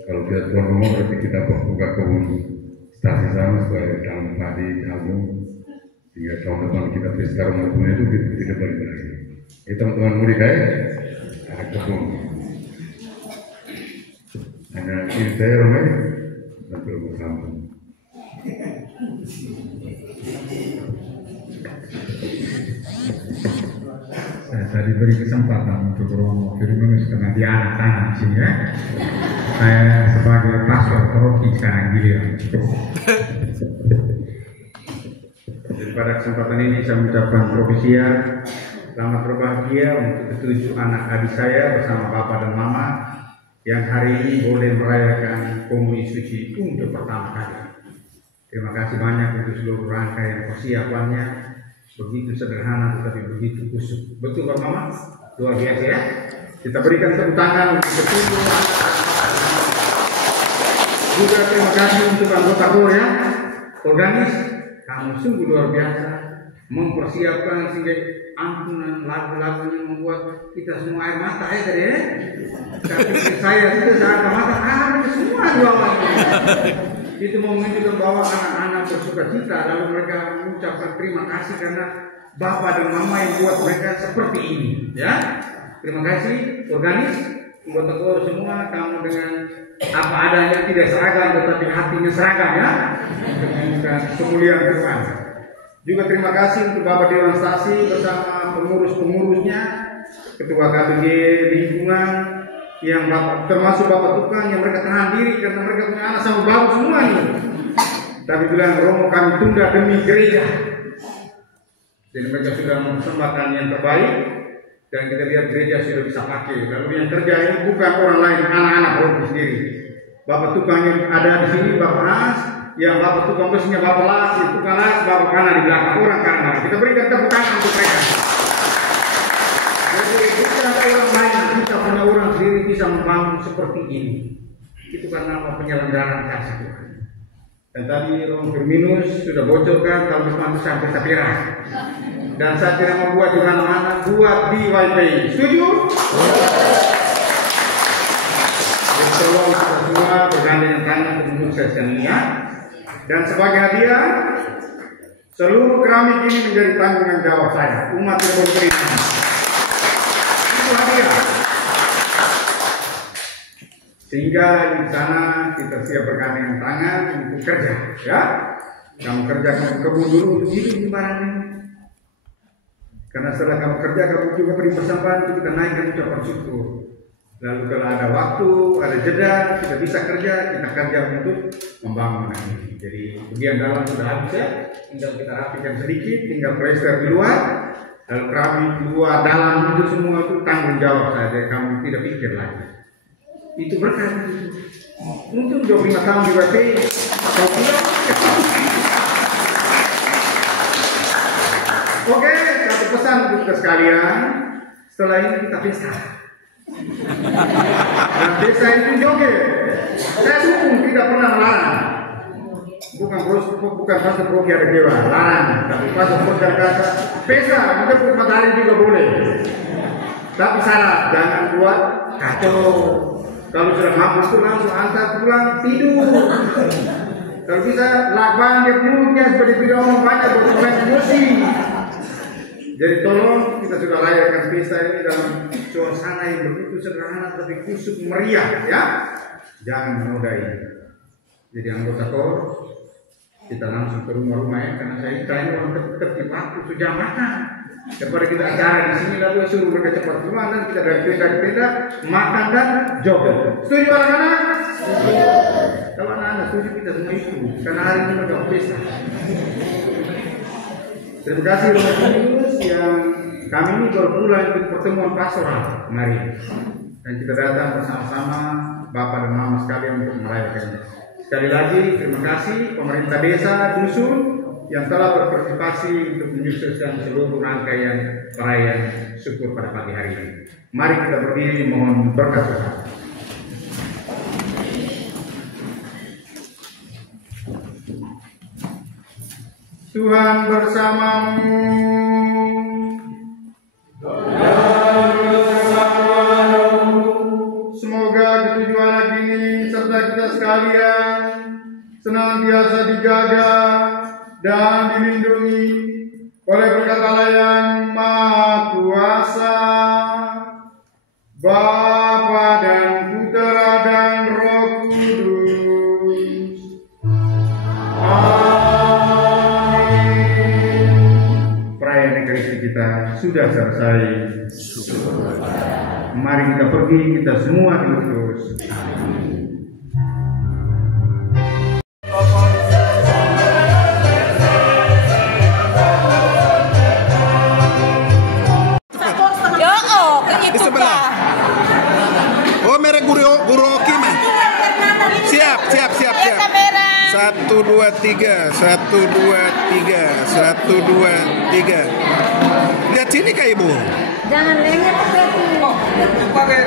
kalau kita tuan rumah berarti kita buka kebun stasi sama supaya tanam padi, jagung sehingga tahun depan kita pesta rumah punya itu tidak balik lagi. Teman-teman murid ada kebun. Hanya ini saya rumah nanti bersama. Saya tadi beri kesempatan untuk Romo Firmanus karena dia anak tangan di sini ya. Saya sebagai pastor paroki sekarang giliran. Jadi pada kesempatan ini saya mengucapkan propisia selamat berbahagia untuk ketujuh anak adik saya bersama Bapak dan Mama yang hari ini boleh merayakan komuni suci untuk pertama kali. Terima kasih banyak untuk seluruh rangkaian persiapannya. Begitu sederhana tetapi begitu kusuk. Betul Pak Mama? Luar biasa ya. Kita berikan tepuk tangan untuk ketujuh anak. Juga terima kasih untuk anggota ya. Organis, kamu sungguh luar biasa mempersiapkan sehingga ampunan lagu-lagunya membuat kita semua air mata ya tadi ya. Tapi saya sudah saat mata semua di bawahnya. Itu menunjukkan bahwa anak-anak bersuka cita lalu mereka mengucapkan terima kasih karena Bapak dan Mama yang buat mereka seperti ini ya. Terima kasih Organis, anggota semua, kamu dengan apa adanya tidak seragam tetapi hatinya seragam ya untuk kemuliaan Tuhan. Juga terima kasih untuk Bapak Dewan Stasi bersama pengurus-pengurusnya, Ketua KBG Lingkungan yang Bapak, termasuk Bapak Tukang yang mereka tahan diri karena mereka punya anak sama baru semua ini. Tapi bilang Romo kami tunda demi gereja. Jadi mereka sudah mempersembahkan yang terbaik dan kita lihat gereja sudah bisa pakai. Lalu yang kerja ini bukan orang lain, anak-anak Romo sendiri. Bapak Tukang yang ada di sini, Bapak Nas, yang Bapak Tukang besinya Bapak Las, Tukang Las, Bapak Kana di belakang orang kanan. Kita berikan tepuk tangan untuk mereka. Jadi bukan ada orang lain, kita punya orang sendiri bisa membangun seperti ini. Itu karena apa? Penyelenggaraan kasih Tuhan. Dan tadi Romo Firminus sudah bocorkan kalau itu sampai Sapira. Dan saya tidak membuat di mana-mana, buat di YP. Setuju? Tolong kita semua bergandengan tangan untuk sesenia. Dan sebagai hadiah, seluruh keramik ini menjadi tanggungan jawab saya, umat yang beriman. Sehingga di sana kita siap bergandengan tangan untuk kerja, ya. Kamu kerja kamu kebun dulu untuk hidup di barang ini. Karena setelah kamu kerja, kamu juga beri persembahan untuk kita naikkan ucapan syukur. Lalu kalau ada waktu, ada jeda, kita bisa kerja untuk membangun ini. Jadi bagian dalam sudah habis ya, tinggal kita rapikan sedikit, tinggal plester di luar. Lalu keramik luar dalam itu semua itu tanggung jawab saja, kamu tidak pikir lagi. Itu berkat itu. Mungkin 25 tahun di WP, atau tidak. Oke, satu pesan untuk kita sekalian. Setelah ini kita pesta. Dan pesta itu joget. Saya dukung, tidak pernah melarang. Bukan pasal Rocky ada dewa, larang. Tapi pasal perkara pesta, kita matahari juga boleh. Tapi syarat, jangan buat kacau. Kalau sudah mampus tuh langsung antar pulang tidur. Kalau bisa lakban dia mulutnya seperti tidak ngomong banyak buat main emosi. Jadi tolong kita sudah rayakan pesta ini dalam suasana yang begitu sederhana tapi kusuk meriah, ya. Jangan menodai. Jadi anggota kor kita langsung ke rumah-rumah ya, karena saya ini orang tertib waktu sudah makan. Daripada kita acara di sini lalu suruh mereka cepat pulang dan kita dari tenda makan dan joget. Setuju anak-anak? Kalau anak-anak setuju kita semua itu karena hari ini mereka pesta. Terima kasih Romo Julius yang kami ini baru pulang ikut pertemuan pastoral kemarin dan kita datang bersama-sama Bapak dan Mama sekalian untuk merayakannya. Sekali lagi terima kasih pemerintah desa dusun yang telah berpartisipasi untuk menyukseskan seluruh rangkaian perayaan syukur pada pagi hari ini. Mari kita berdiri mohon berkat Tuhan. Tuhan bersamamu. Semoga ketujuh anak ini serta kita sekalian senantiasa dijaga dan dilindungi oleh berkat Allah yang Maha Kuasa, Bapa dan Putera dan Roh Kudus. Perayaan Ekaristi kita sudah selesai. Mari kita pergi, kita semua diutus. Di sebelah. Oh, merek guru Oki mah. Siap. 1, 2, 3. 1, 2, 3. 1, 2, 3. Lihat sini Kak Ibu. Jangan lengket. Oke.